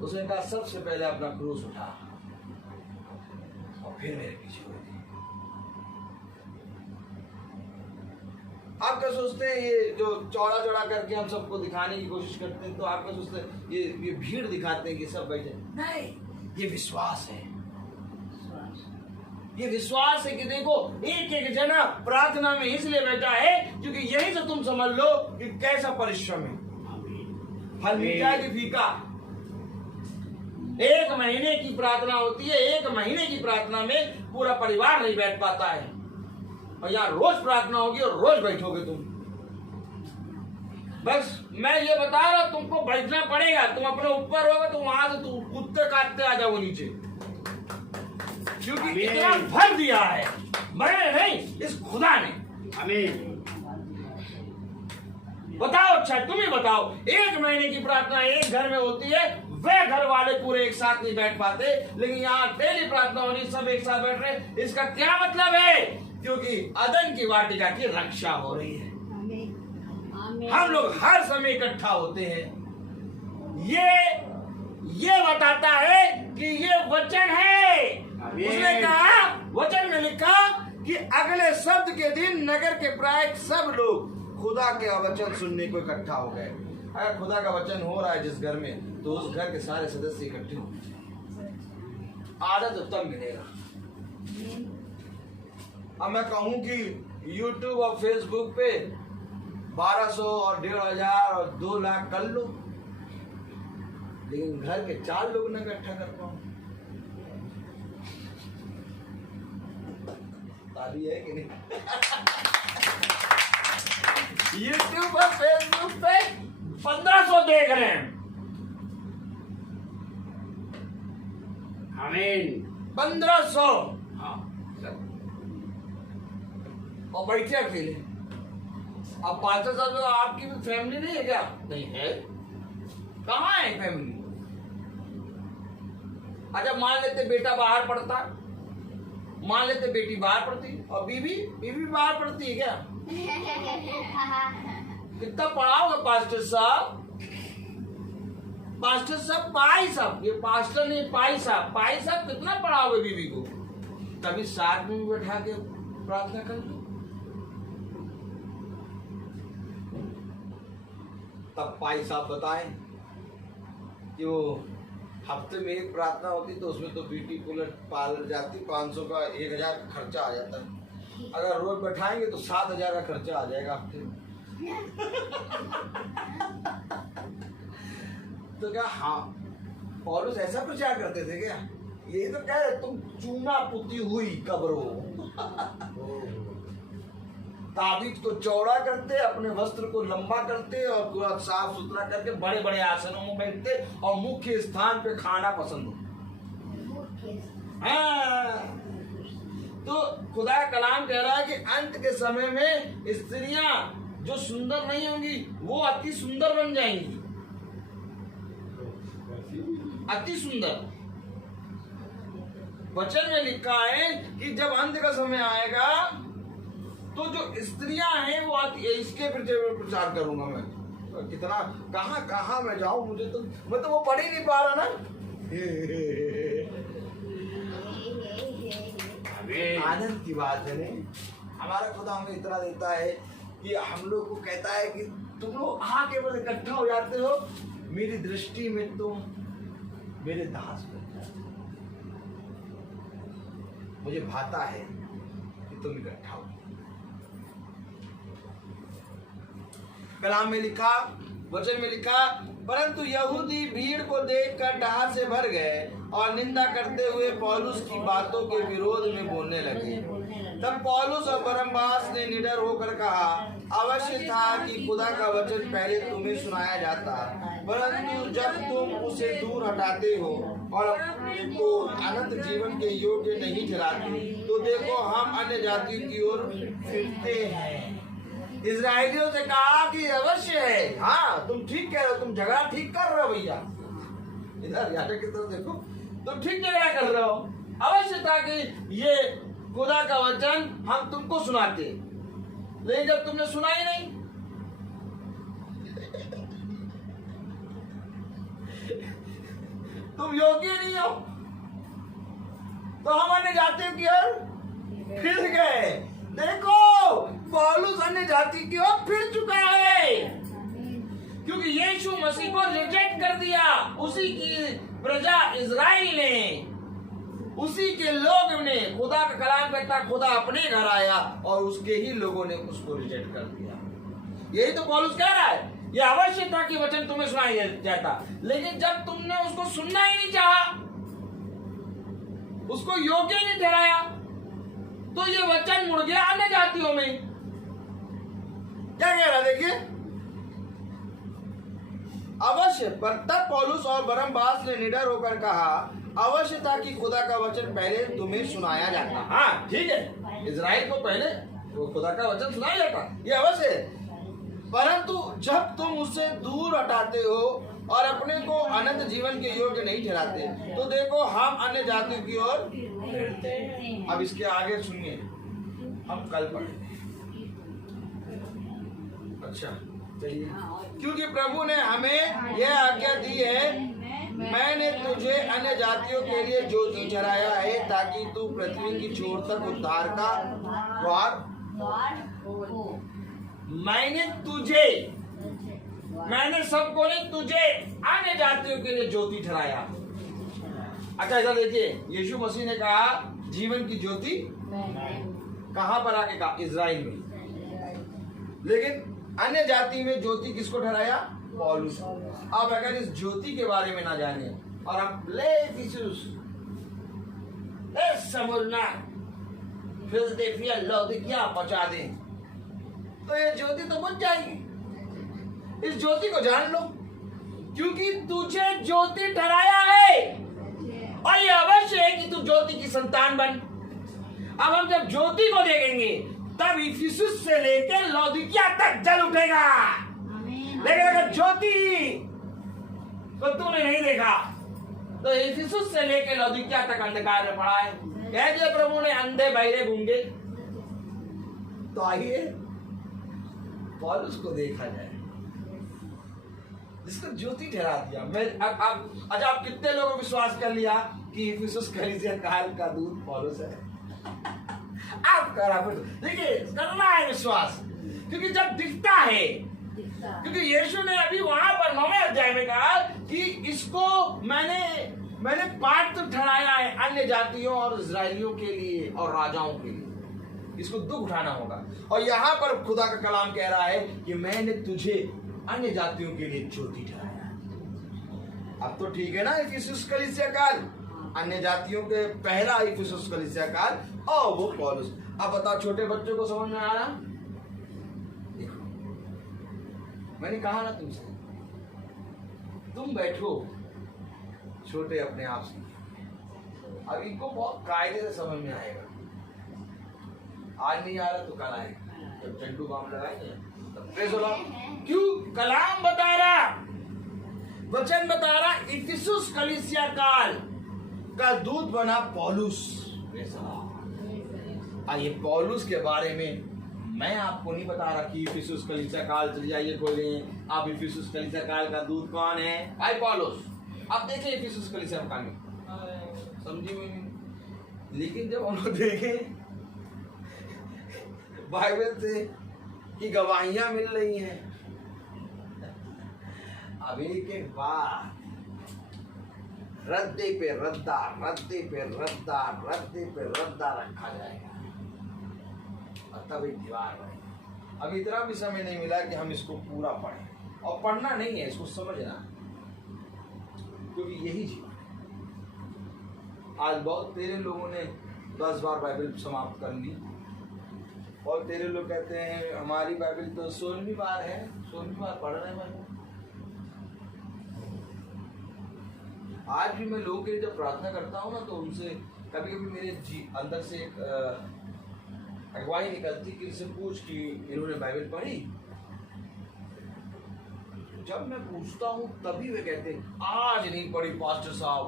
उसने कहा सबसे पहले अपना क्रूस उठा और फिर मेरे पीछे हो गई। आप क्या सोचते हैं ये जो चौड़ा चौड़ा करके हम सबको दिखाने की कोशिश करते हैं, तो आप क्या सोचते हैं ये भीड़ दिखाते हैं कि सब बैठे? नहीं, ये विश्वास है। ये विश्वास है कि देखो एक एक जना प्रार्थना में इसलिए बैठा है क्योंकि यही से तुम समझ लो कि कैसा परिश्रम है। फल मीठा कि फीका। एक महीने की प्रार्थना होती है, एक महीने की प्रार्थना में पूरा परिवार नहीं बैठ पाता है, और यहाँ रोज प्रार्थना होगी और रोज बैठोगे तुम। बस मैं ये बता रहा हूं, तुमको बैठना पड़ेगा। तुम अपने ऊपर होगा तो वहां से तुम कुत्ते काटते आ जाओ नीचे, क्योंकि इतना भर दिया है। मैंने नहीं, इस खुदा ने। आमीन। बताओ, अच्छा तुम ही बताओ, एक महीने की प्रार्थना एक घर में होती है, वे घर वाले पूरे एक साथ नहीं बैठ पाते, लेकिन यहाँ डेली प्रार्थना होनी, सब एक साथ बैठ रहे। इसका क्या मतलब है? क्योंकि अदन की वाटिका की रक्षा हो रही है। हम लोग हर समय इकट्ठा होते हैं। ये बताता है कि ये वचन है। उसने कहा, वचन में लिखा कि अगले शब्द के दिन नगर के प्राय सब लोग खुदा के वचन सुनने को इकट्ठा हो गए। अगर खुदा का वचन हो रहा है जिस घर में, तो उस घर के सारे सदस्य इकट्ठे हो गए। आदत तो तब मिलेगा। अब मैं कहूं कि YouTube और Facebook पे 1200 और 1500 और 2 लाख कर लो, लेकिन घर के 4 लोग न इकट्ठा कर पाओ। ताली है कि नहीं? YouTube और Facebook पे 1500 देख रहे हैं। आमीन। 1500 हाँ। और बैठे अकेले। अब 500 साल में आपकी भी फैमिली नहीं है क्या? नहीं है। कहाँ है फैमिली? अच्छा मान लेते बेटा बाहर पढ़ता, मान लेते बेटी बाहर पढ़ती, और बीवी बाहर पढ़ती है क्या? कितना पढ़ाओगे पास्टर साहब? पास्टर साहब, पाई साहब, ये पास्टर नहीं पाई साहब कितना पढ़ाओगे बीवी को? तभी साथ में बैठा के प्रार्थना कर लो। तब पाई साहब बताएं कि वो हफ्ते में एक प्रार्थना होती तो उसमें तो ब्यूटी पार्लर जाती, 500 का 1000 का खर्चा आ जाता है। अगर रोज बैठाएंगे तो 7000 का खर्चा आ जाएगा हफ्ते में। तो क्या हाँ पौलुस ऐसा प्रचार करते थे क्या? ये तो कह रहे तुम चूना पुती हुई कब्रों। ताबीज को चौड़ा करते, अपने वस्त्र को लंबा करते और पूरा साफ सुथरा करके बड़े बड़े आसनों में बैठते और मुख्य स्थान पे खाना पसंद हो। हाँ, तो खुदा का कलाम कह रहा है कि अंत के समय में स्त्रियां जो सुंदर नहीं होंगी वो अति सुंदर बन जाएंगी। अति सुंदर। वचन में लिखा है कि जब अंत का समय आएगा तो जो स्त्रियां हैं वो इसके प्रचार करूंगा मैं। कितना कहां मैं जाऊं, मुझे तो मैं तो वो पढ़ ही नहीं पा रहा ना। आनंद की बात है नहीं, हमारा खुदा हमें इतना देता है कि हम लोग को कहता है कि तुम लोग आके बस इकट्ठा हो जाते हो, मेरी दृष्टि में तुम मेरे दास बन जाते हो। मुझे भाता है कि तुम इकट्ठा हो। कलाम में लिखा, वचन में लिखा, परंतु यहूदी भीड़ को देखकर डहार से भर गए और निंदा करते हुए पौलुस की बातों के विरोध में बोलने लगे। तब पौलुस और बरनबास ने निडर होकर कहा, अवश्य था कि खुदा का वचन पहले तुम्हें सुनाया जाता, परंतु जब तुम उसे दूर हटाते हो और अपने को अनंत जीवन के योग्य नहीं ठहराते, तो देखो हम अन्य जातियों की ओर फिरते हैं। इजराइलियों से कहा कि अवश्य है, हाँ तुम ठीक कह रहे हो, तुम झगड़ा ठीक कर रहे हो भैया, इधर यादव की तरफ देखो, तुम ठीक झगड़ा कर रहे हो। अवश्य था कि ये खुदा का वचन हम तुमको सुनाते, लेकिन जब तुमने सुना ही नहीं, तुम योग्य नहीं हो। तो हम अन्य जातियों की ओर फिर गए। देखो पौलुस अन्य जाति की ओर फिर चुका है, क्योंकि यीशु मसीह को रिजेक्ट कर दिया। उसी की प्रजा इजराइल ने, उसी के लोग ने, खुदा का कलाम कहता खुदा अपने घर आया और उसके ही लोगों ने उसको रिजेक्ट कर दिया। यही तो पौलुस कह रहा है। यह अवश्य था कि वचन तुम्हें सुनाया जाता, लेकिन जब तुमने उसको सुनना ही नहीं चाहा, उसको योग्य नहीं ठहराया, तो ये वचन मुड़ गया अन्य जातियों में। क्या कह रहा देखिए, अवश्य, पर तब पौलुस और बरनबास ने निडर होकर कहा, अवश्य था कि खुदा का वचन पहले तुम्हें सुनाया जाता। हाँ ठीक है, इजराइल को पहले वो खुदा का वचन सुनाया जाता, ये अवश्य है। परंतु जब तुम उससे दूर हटाते हो और अपने को अनंत जीवन के योग्य नहीं ठहराते, तो देखो हम अन्य जातियों की ओर। अब इसके आगे सुनिए, हम कल पढ़ेंगे। अच्छा चलिए, क्योंकि प्रभु ने हमें यह आज्ञा दी है, मैंने तुझे अन्य जातियों के लिए ज्योति ठहराया है, ताकि तू पृथ्वी की छोर तक उद्धार का द्वार। मैंने सबको नहीं, तुझे अन्य जातियों के लिए ज्योति ठहराया। अच्छा ऐसा देखिए, यीशु मसीह ने कहा जीवन की ज्योति कहां पर आके कहा? इजराइल में। लेकिन अन्य जाति में ज्योति किसको ठहराया? पौलुस। अब अगर इस ज्योति के बारे में ना जाने और आप ले समझना फिलदेल्फिया लौदीकिया पहुंचा दें, तो ये ज्योति तो बुझ जाएगी। इस ज्योति को जान लो, क्योंकि तुझे ज्योति ठहराया है और ये अवश्य है कि तू ज्योति की संतान बन। अब हम जब ज्योति को देखेंगे तब इफिसुस से लेकर लौदीकिया तक जल उठेगा। लेकिन अगर ज्योति को तूने नहीं देखा तो इफिसुस से लेकर लौदीकिया तक अंधकार में पड़ा है। कह दिया प्रभु ने, अंधे बहरे गूंगे। तो आइए पौलुस को देखा जाए, जिसको ज्योति ठहरा दिया। मैं अच्छा, आप कितने लोगों को विश्वास कर लिया कि इफिसुस कलीसिया काल का दूत पौलुस है? आप करा, देखिए करना है विश्वास, क्योंकि जब दिखता है, क्योंकि यीशु ने अभी वहां पर 9वें अध्याय में कहा कि इसको मैंने पात्र ठहराया है अन्य जातियों और इजराइलियों के लिए और राजाओं के लिए। इसको दुख उठाना होगा। और यहाँ पर खुदा का कलाम कह रहा है कि मैंने तुझे अन्य जातियों के लिए ज्योति ठहराया। अब तो ठीक है ना, इफिसुस कलीसिया काल, अन्य जातियों के पहला इफिसुस कलीसिया काल और वो पौलुस। अब बताओ छोटे बच्चों को समझ में आ रहा? देखो मैंने कहा ना तुमसे, तुम बैठो छोटे अपने आप से, अब इनको बहुत कायदे से समझ में आएगा। आज नहीं आ रहा तो कल आएगा, जब चंडू बाम लगाएंगे तब। क्यों? कलाम बता रहा, वचन बता रहा, इफिसुस कलीसिया काल का दूत बना पौलुस। ये पौलुस के बारे में मैं आपको नहीं बता रहा कि इफिसुस कलीसिया काल चले जाइए खोलें। आप इफिसुस कलीसिया काल का दूत कौन है? भाई पौलुस। अब देखिए इफिसुस कलीसिया काल समझी हुई नहीं, लेकिन जब हम लोग देखे बाइबल से कि गवाहियां मिल रही हैं, अब एक बार रद्दे पे रद्दा, रद्दे पे रद्दा, रद्दे पे रद्दा रखा जाएगा और तब एक दीवार बनेगी। अब इतना भी समय नहीं मिला कि हम इसको पूरा पढ़ें, और पढ़ना नहीं है, इसको समझना, क्योंकि यही जीवन। आज बहुत तेरे लोगों ने 10 बार बाइबल समाप्त कर ली, और तेरे लोग कहते हैं हमारी बाइबल तो 16वीं बार है, 16वीं बार पढ़ रहे हैं। आज भी मैं लोगों के लिए जब प्रार्थना करता हूँ ना, तो उनसे कभी कभी मेरे अंदर से एक अगुवाई निकलती कि इनसे पूछ कि इन्होंने बाइबल पढ़ी। जब मैं पूछता हूँ तभी वे कहते हैं आज नहीं पढ़ी पास्टर साहब,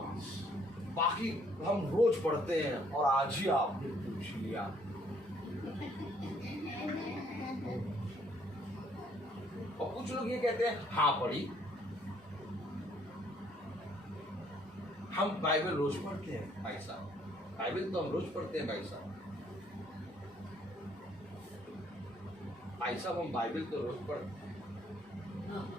बाकी हम रोज पढ़ते हैं और आज ही आपने पूछ लिया। और कुछ लोग ये कहते हैं हाँ पढ़ी, हम बाइबल रोज पढ़ते हैं भाई साहब, बाइबल तो हम रोज पढ़ते हैं भाई साहब, हम बाइबल तो रोज पढ़ते हैं,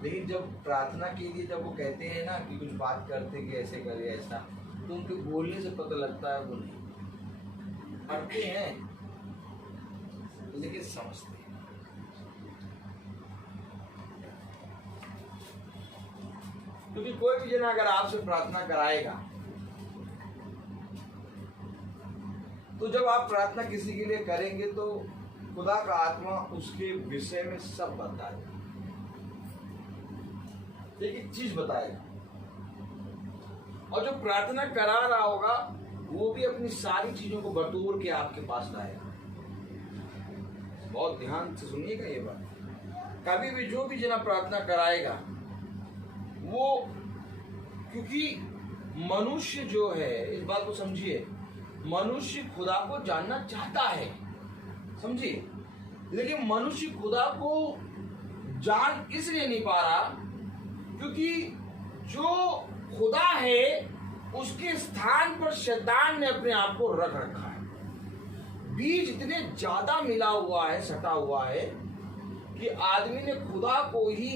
लेकिन जब प्रार्थना के लिए जब वो कहते हैं ना कि कुछ बात करते कि ऐसे करे ऐसा, तो उनके बोलने से पता लगता है वो नहीं पढ़ते हैं लेकिन समझते हैं। क्योंकि कोई भी जना अगर आपसे प्रार्थना कराएगा, तो जब आप प्रार्थना किसी के लिए करेंगे तो खुदा का आत्मा उसके विषय में सब बताएगा, एक चीज बताएगा, और जो प्रार्थना करा रहा होगा वो भी अपनी सारी चीजों को बटोर के आपके पास लाएगा। बहुत ध्यान से सुनिएगा ये बात। कभी भी जो भी जना प्रार्थना कराएगा वो, क्योंकि मनुष्य जो है, इस बात को समझिए, मनुष्य खुदा को जानना चाहता है, समझिए, लेकिन मनुष्य खुदा को जान इसलिए नहीं पा रहा क्योंकि जो खुदा है उसके स्थान पर शैतान ने अपने आप को रख रखा है। बीज इतने ज्यादा मिला हुआ है, सटा हुआ है कि आदमी ने खुदा को ही,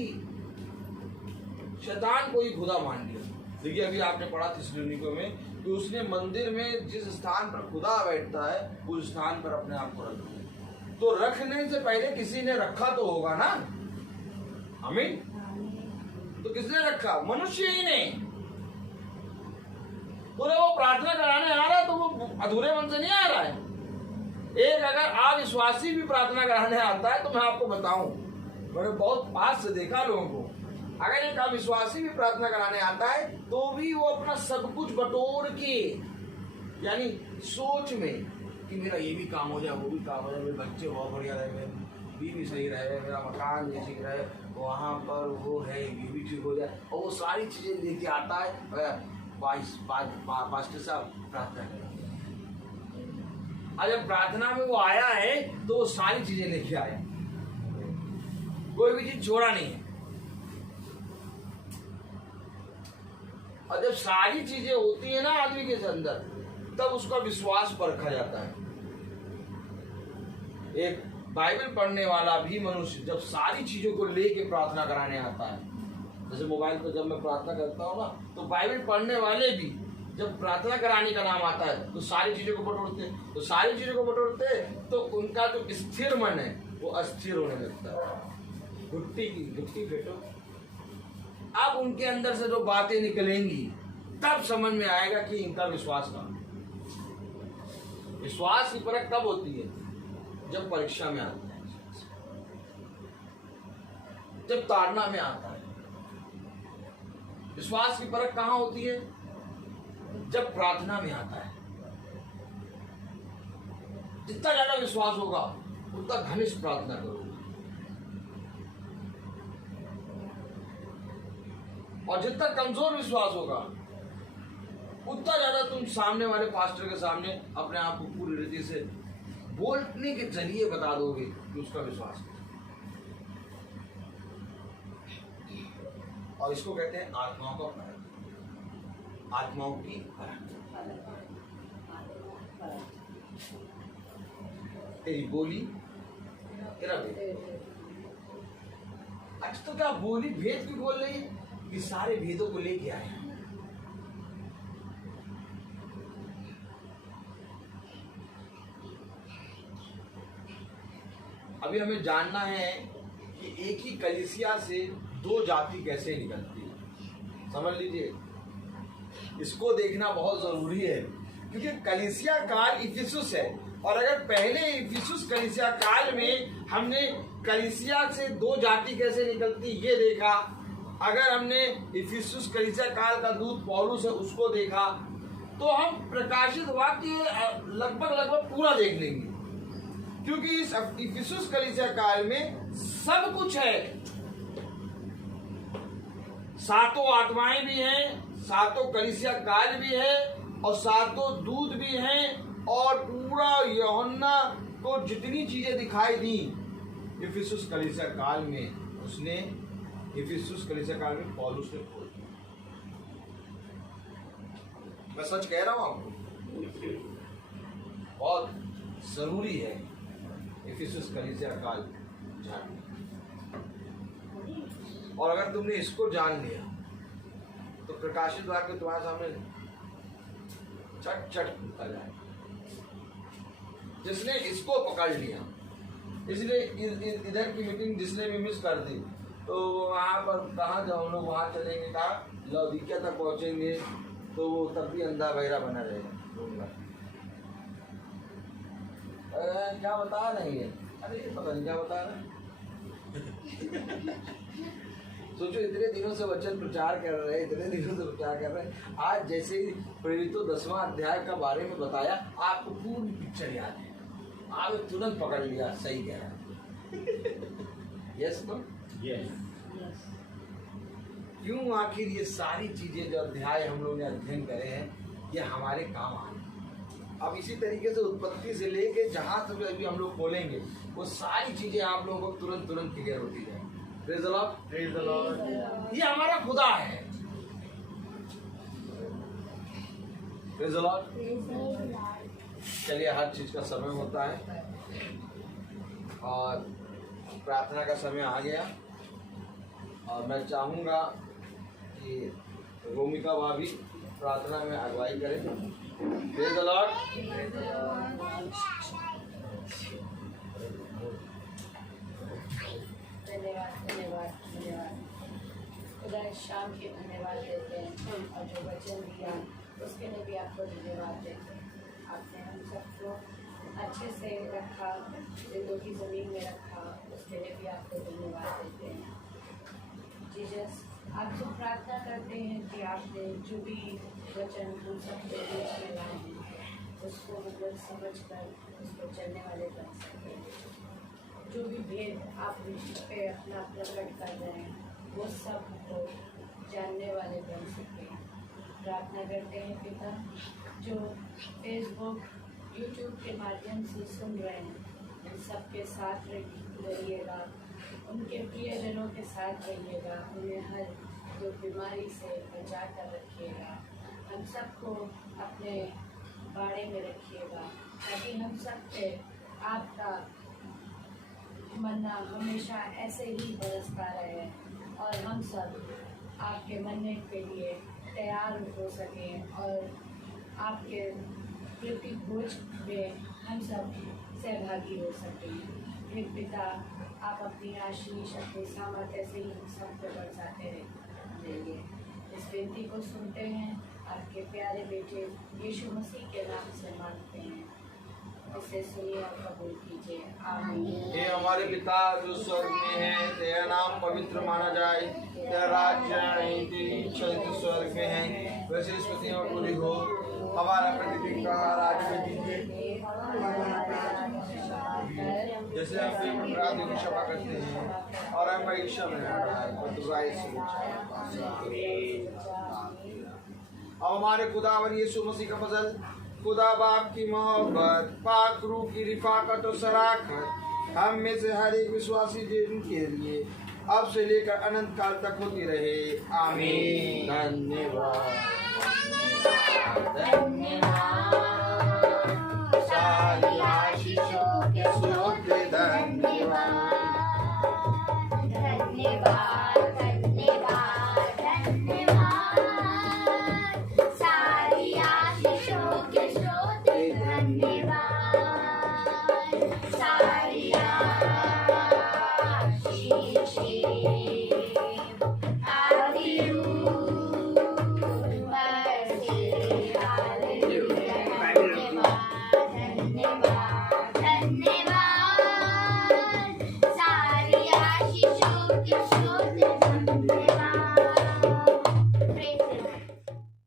शैतान को ही खुदा मान लिया। देखिए अभी आपने पढ़ा थिस्सलुनीकियों में कि उसने मंदिर में जिस स्थान पर खुदा बैठता है उस स्थान पर अपने आप को रख दिया। तो रखने से पहले किसी ने रखा तो होगा ना, आमीन। तो किसने रखा? मनुष्य ही नहीं। तो वो प्रार्थना कराने आ रहा है तो वो अधूरे मन से नहीं आ रहा है। एक अगर अविश्वासी भी प्रार्थना कराने आता है तो मैं आपको बताऊं, मैंने बहुत पास से देखा लोगों को, अगर एक अविश्वासी भी प्रार्थना कराने आता है तो भी वो अपना सब कुछ बटोर के, यानी सोच में कि मेरा ये भी काम हो जाए, वो भी काम हो जाए, मेरे बच्चे बहुत बढ़िया रहे, मेरी बीवी सही रहे, मेरा मकान भी ठीक रहे, वहाँ पर वो है ये भी ठीक हो जाए, और वो सारी चीजें लेके आता है। पास्टर साहब प्रार्थना करें, जब प्रार्थना में वो आया है तो वो सारी चीजें लेके आया, कोई भी चीज छोड़ा नहीं है। और जब सारी चीजें होती है ना आदमी के अंदर, तब उसका विश्वास परखा जाता है। एक बाइबल पढ़ने वाला भी मनुष्य जब सारी चीजों को लेके प्रार्थना कराने आता है, जैसे मोबाइल पर जब मैं प्रार्थना करता हूँ ना, तो बाइबल पढ़ने वाले भी जब प्रार्थना कराने का नाम आता है तो सारी चीजों को बटोरते हैं, तो सारी चीजों को बटोरते तो उनका जो स्थिर मन है वो अस्थिर होने लगता है। घुट्टी फेंटो, अब उनके अंदर से जो बातें निकलेंगी तब समझ में आएगा कि इनका विश्वास कहाँ है। विश्वास की परख कब होती है? जब परीक्षा में आता है, जब ताड़ना में आता है। विश्वास की परख कहाँ होती है? जब प्रार्थना में आता है। जितना ज्यादा विश्वास होगा उतना घनिष्ठ प्रार्थना करोगे, और जितना कमजोर विश्वास होगा उतना ज्यादा तुम सामने वाले पास्टर के सामने अपने आप को पूरी रीति से बोलने के जरिए बता दोगे कि उसका विश्वास है। और इसको कहते हैं आत्माओं का परख, आत्माओं की परख। तेरी बोली तेरा भेद। अच्छा तो क्या बोली भेद भी बोल रही है कि सारे भेदों को लेके आए हैं। अभी हमें जानना है कि एक ही कलीसिया से दो जाति कैसे निकलती है। समझ लीजिए, इसको देखना बहुत जरूरी है, क्योंकि कलीसिया काल इफिसुस है, और अगर पहले इफिसुस कलीसिया काल में हमने कलीसिया से दो जाति कैसे निकलती ये देखा, अगर हमने इफिसुस कलीसिया काल का दूत पौलुस है उसको देखा, तो हम प्रकाशित वाक्य लगभग पूरा देख लेंगे। क्योंकि इस इफिसुस कलीसिया काल में सब कुछ है, सातों आत्माएं भी हैं, सातों कलीसिया काल भी है, और सातों दूत भी हैं, और पूरा यूहन्ना को जितनी चीजें दिखाई दी इफिसुस कलीसिया काल में, उसने इफिसुस कलीसिया काल में पौलुस ने खोल दिया। मैं सच कह रहा हूँ आपको, बहुत जरूरी है इफिसुस कलीसिया काल जानना। और अगर तुमने इसको जान लिया तो प्रकाशित वाक्य तुम्हारे सामने चट चट खुलता जाए। जिसने इसको पकड़ लिया, इसलिए इधर की मीटिंग जिसने भी मिस कर दी तो वहाँ पर कहाँ जाओ, हम लोग वहाँ चलेंगे, कहाँ लौदीकिया तक पहुँचेंगे तो वो तब भी अंधा बहरा बना रहेगा। क्या बता नहीं है, अरे पता नहीं क्या बता रहे सोचो इतने दिनों से वचन प्रचार कर रहे हैं, इतने दिनों से प्रचार कर रहे हैं, आज जैसे ही प्रेरितों 10वां अध्याय का बारे में बताया आपको पूरी पिक्चर याद है, आपने तुरंत पकड़ लिया, सही कह रहा है। Yes no yes. क्यों आखिर ये सारी चीजें जो अध्याय हम लोग ने अध्ययन करे हैं ये हमारे काम आए। अब इसी तरीके से उत्पत्ति से लेके जहां तक अभी हम लोग खोलेंगे वो सारी चीजें आप लोगों को तुरंत तुरंत क्लियर होती जाए। Praise the Lord, praise the Lord. ये हमारा खुदा है। Praise the Lord. चलिए, हर चीज का समय होता है और प्रार्थना का समय आ गया और मैं चाहूंगा कि रोमिका भाभी प्रार्थना में अगुवाई करें। Praise the Lord. धन्यवाद धन्यवाद धन्यवाद। खुदा इस शाम के धन्यवाद देते हैं और जो वचन दिया उसके लिए भी आपको धन्यवाद देते हैं। आपने हम सबको अच्छे से रखा, जिंदगी ज़मीन में रखा, उसके लिए भी आपको धन्यवाद देते हैं। जीसस, आपसे प्रार्थना करते हैं कि आपने जो भी वचन हम सबके बीच में लाए हैं उसको मतलब समझ कर उसको चलने वाले बन सकें। जो भी भेद आप विश्व पे अपना प्रकट कर रहे हैं वो सब को जानने वाले बन सकें। प्रार्थना करते हैं पिता, जो फेसबुक यूट्यूब के माध्यम से सुन रहे हैं उन सबके साथ रहिएगा, उनके प्रियजनों के साथ रहिएगा, उन्हें हर जो बीमारी से बचा कर रखिएगा, हम सबको अपने बाड़े में रखिएगा ताकि हम सब पे आपका मन्ना हमेशा ऐसे ही बरसता रहे और हम सब आपके मन्ने के लिए तैयार हो सकें और आपके प्रति भोज में हम सब सहभागी हो सकें। हे पिता, आप अपनी आशीष अपनी सामर्थ्य से ही हम सब पे बरसाते रहिए। इस विनती को सुनते हैं आपके प्यारे बेटे यीशु मसीह के नाम से मांगते हैं, इसे सुनिए और कबूल कीजिए। आमीन। हे हमारे पिता जो स्वर्ग में है, तेरा नाम पवित्र माना जाए, तेरा राज्य आए, तेरी इच्छा जो स्वर्ग में है वैसे इस पृथ्वी में पूरी हो। हमारा प्रतिदिन का आहार आज दीजिए, जैसे हम भी अपने अपराधियों को क्षमा करते हैं और हम परीक्षा में न डालें और बुराई से बचाएं। अब हमारे खुदावन यीशु मसीह का फजल, खुदा बाप की मोहब्बत, पाक रूह की रिफाकत और सराखत हम में से हर एक विश्वासी जन के लिए अब से लेकर अनंत काल तक होती रहे। आमीन। धन्यवाद। सारी आशीषों के स्रोत धन्यवाद। धन्यवाद।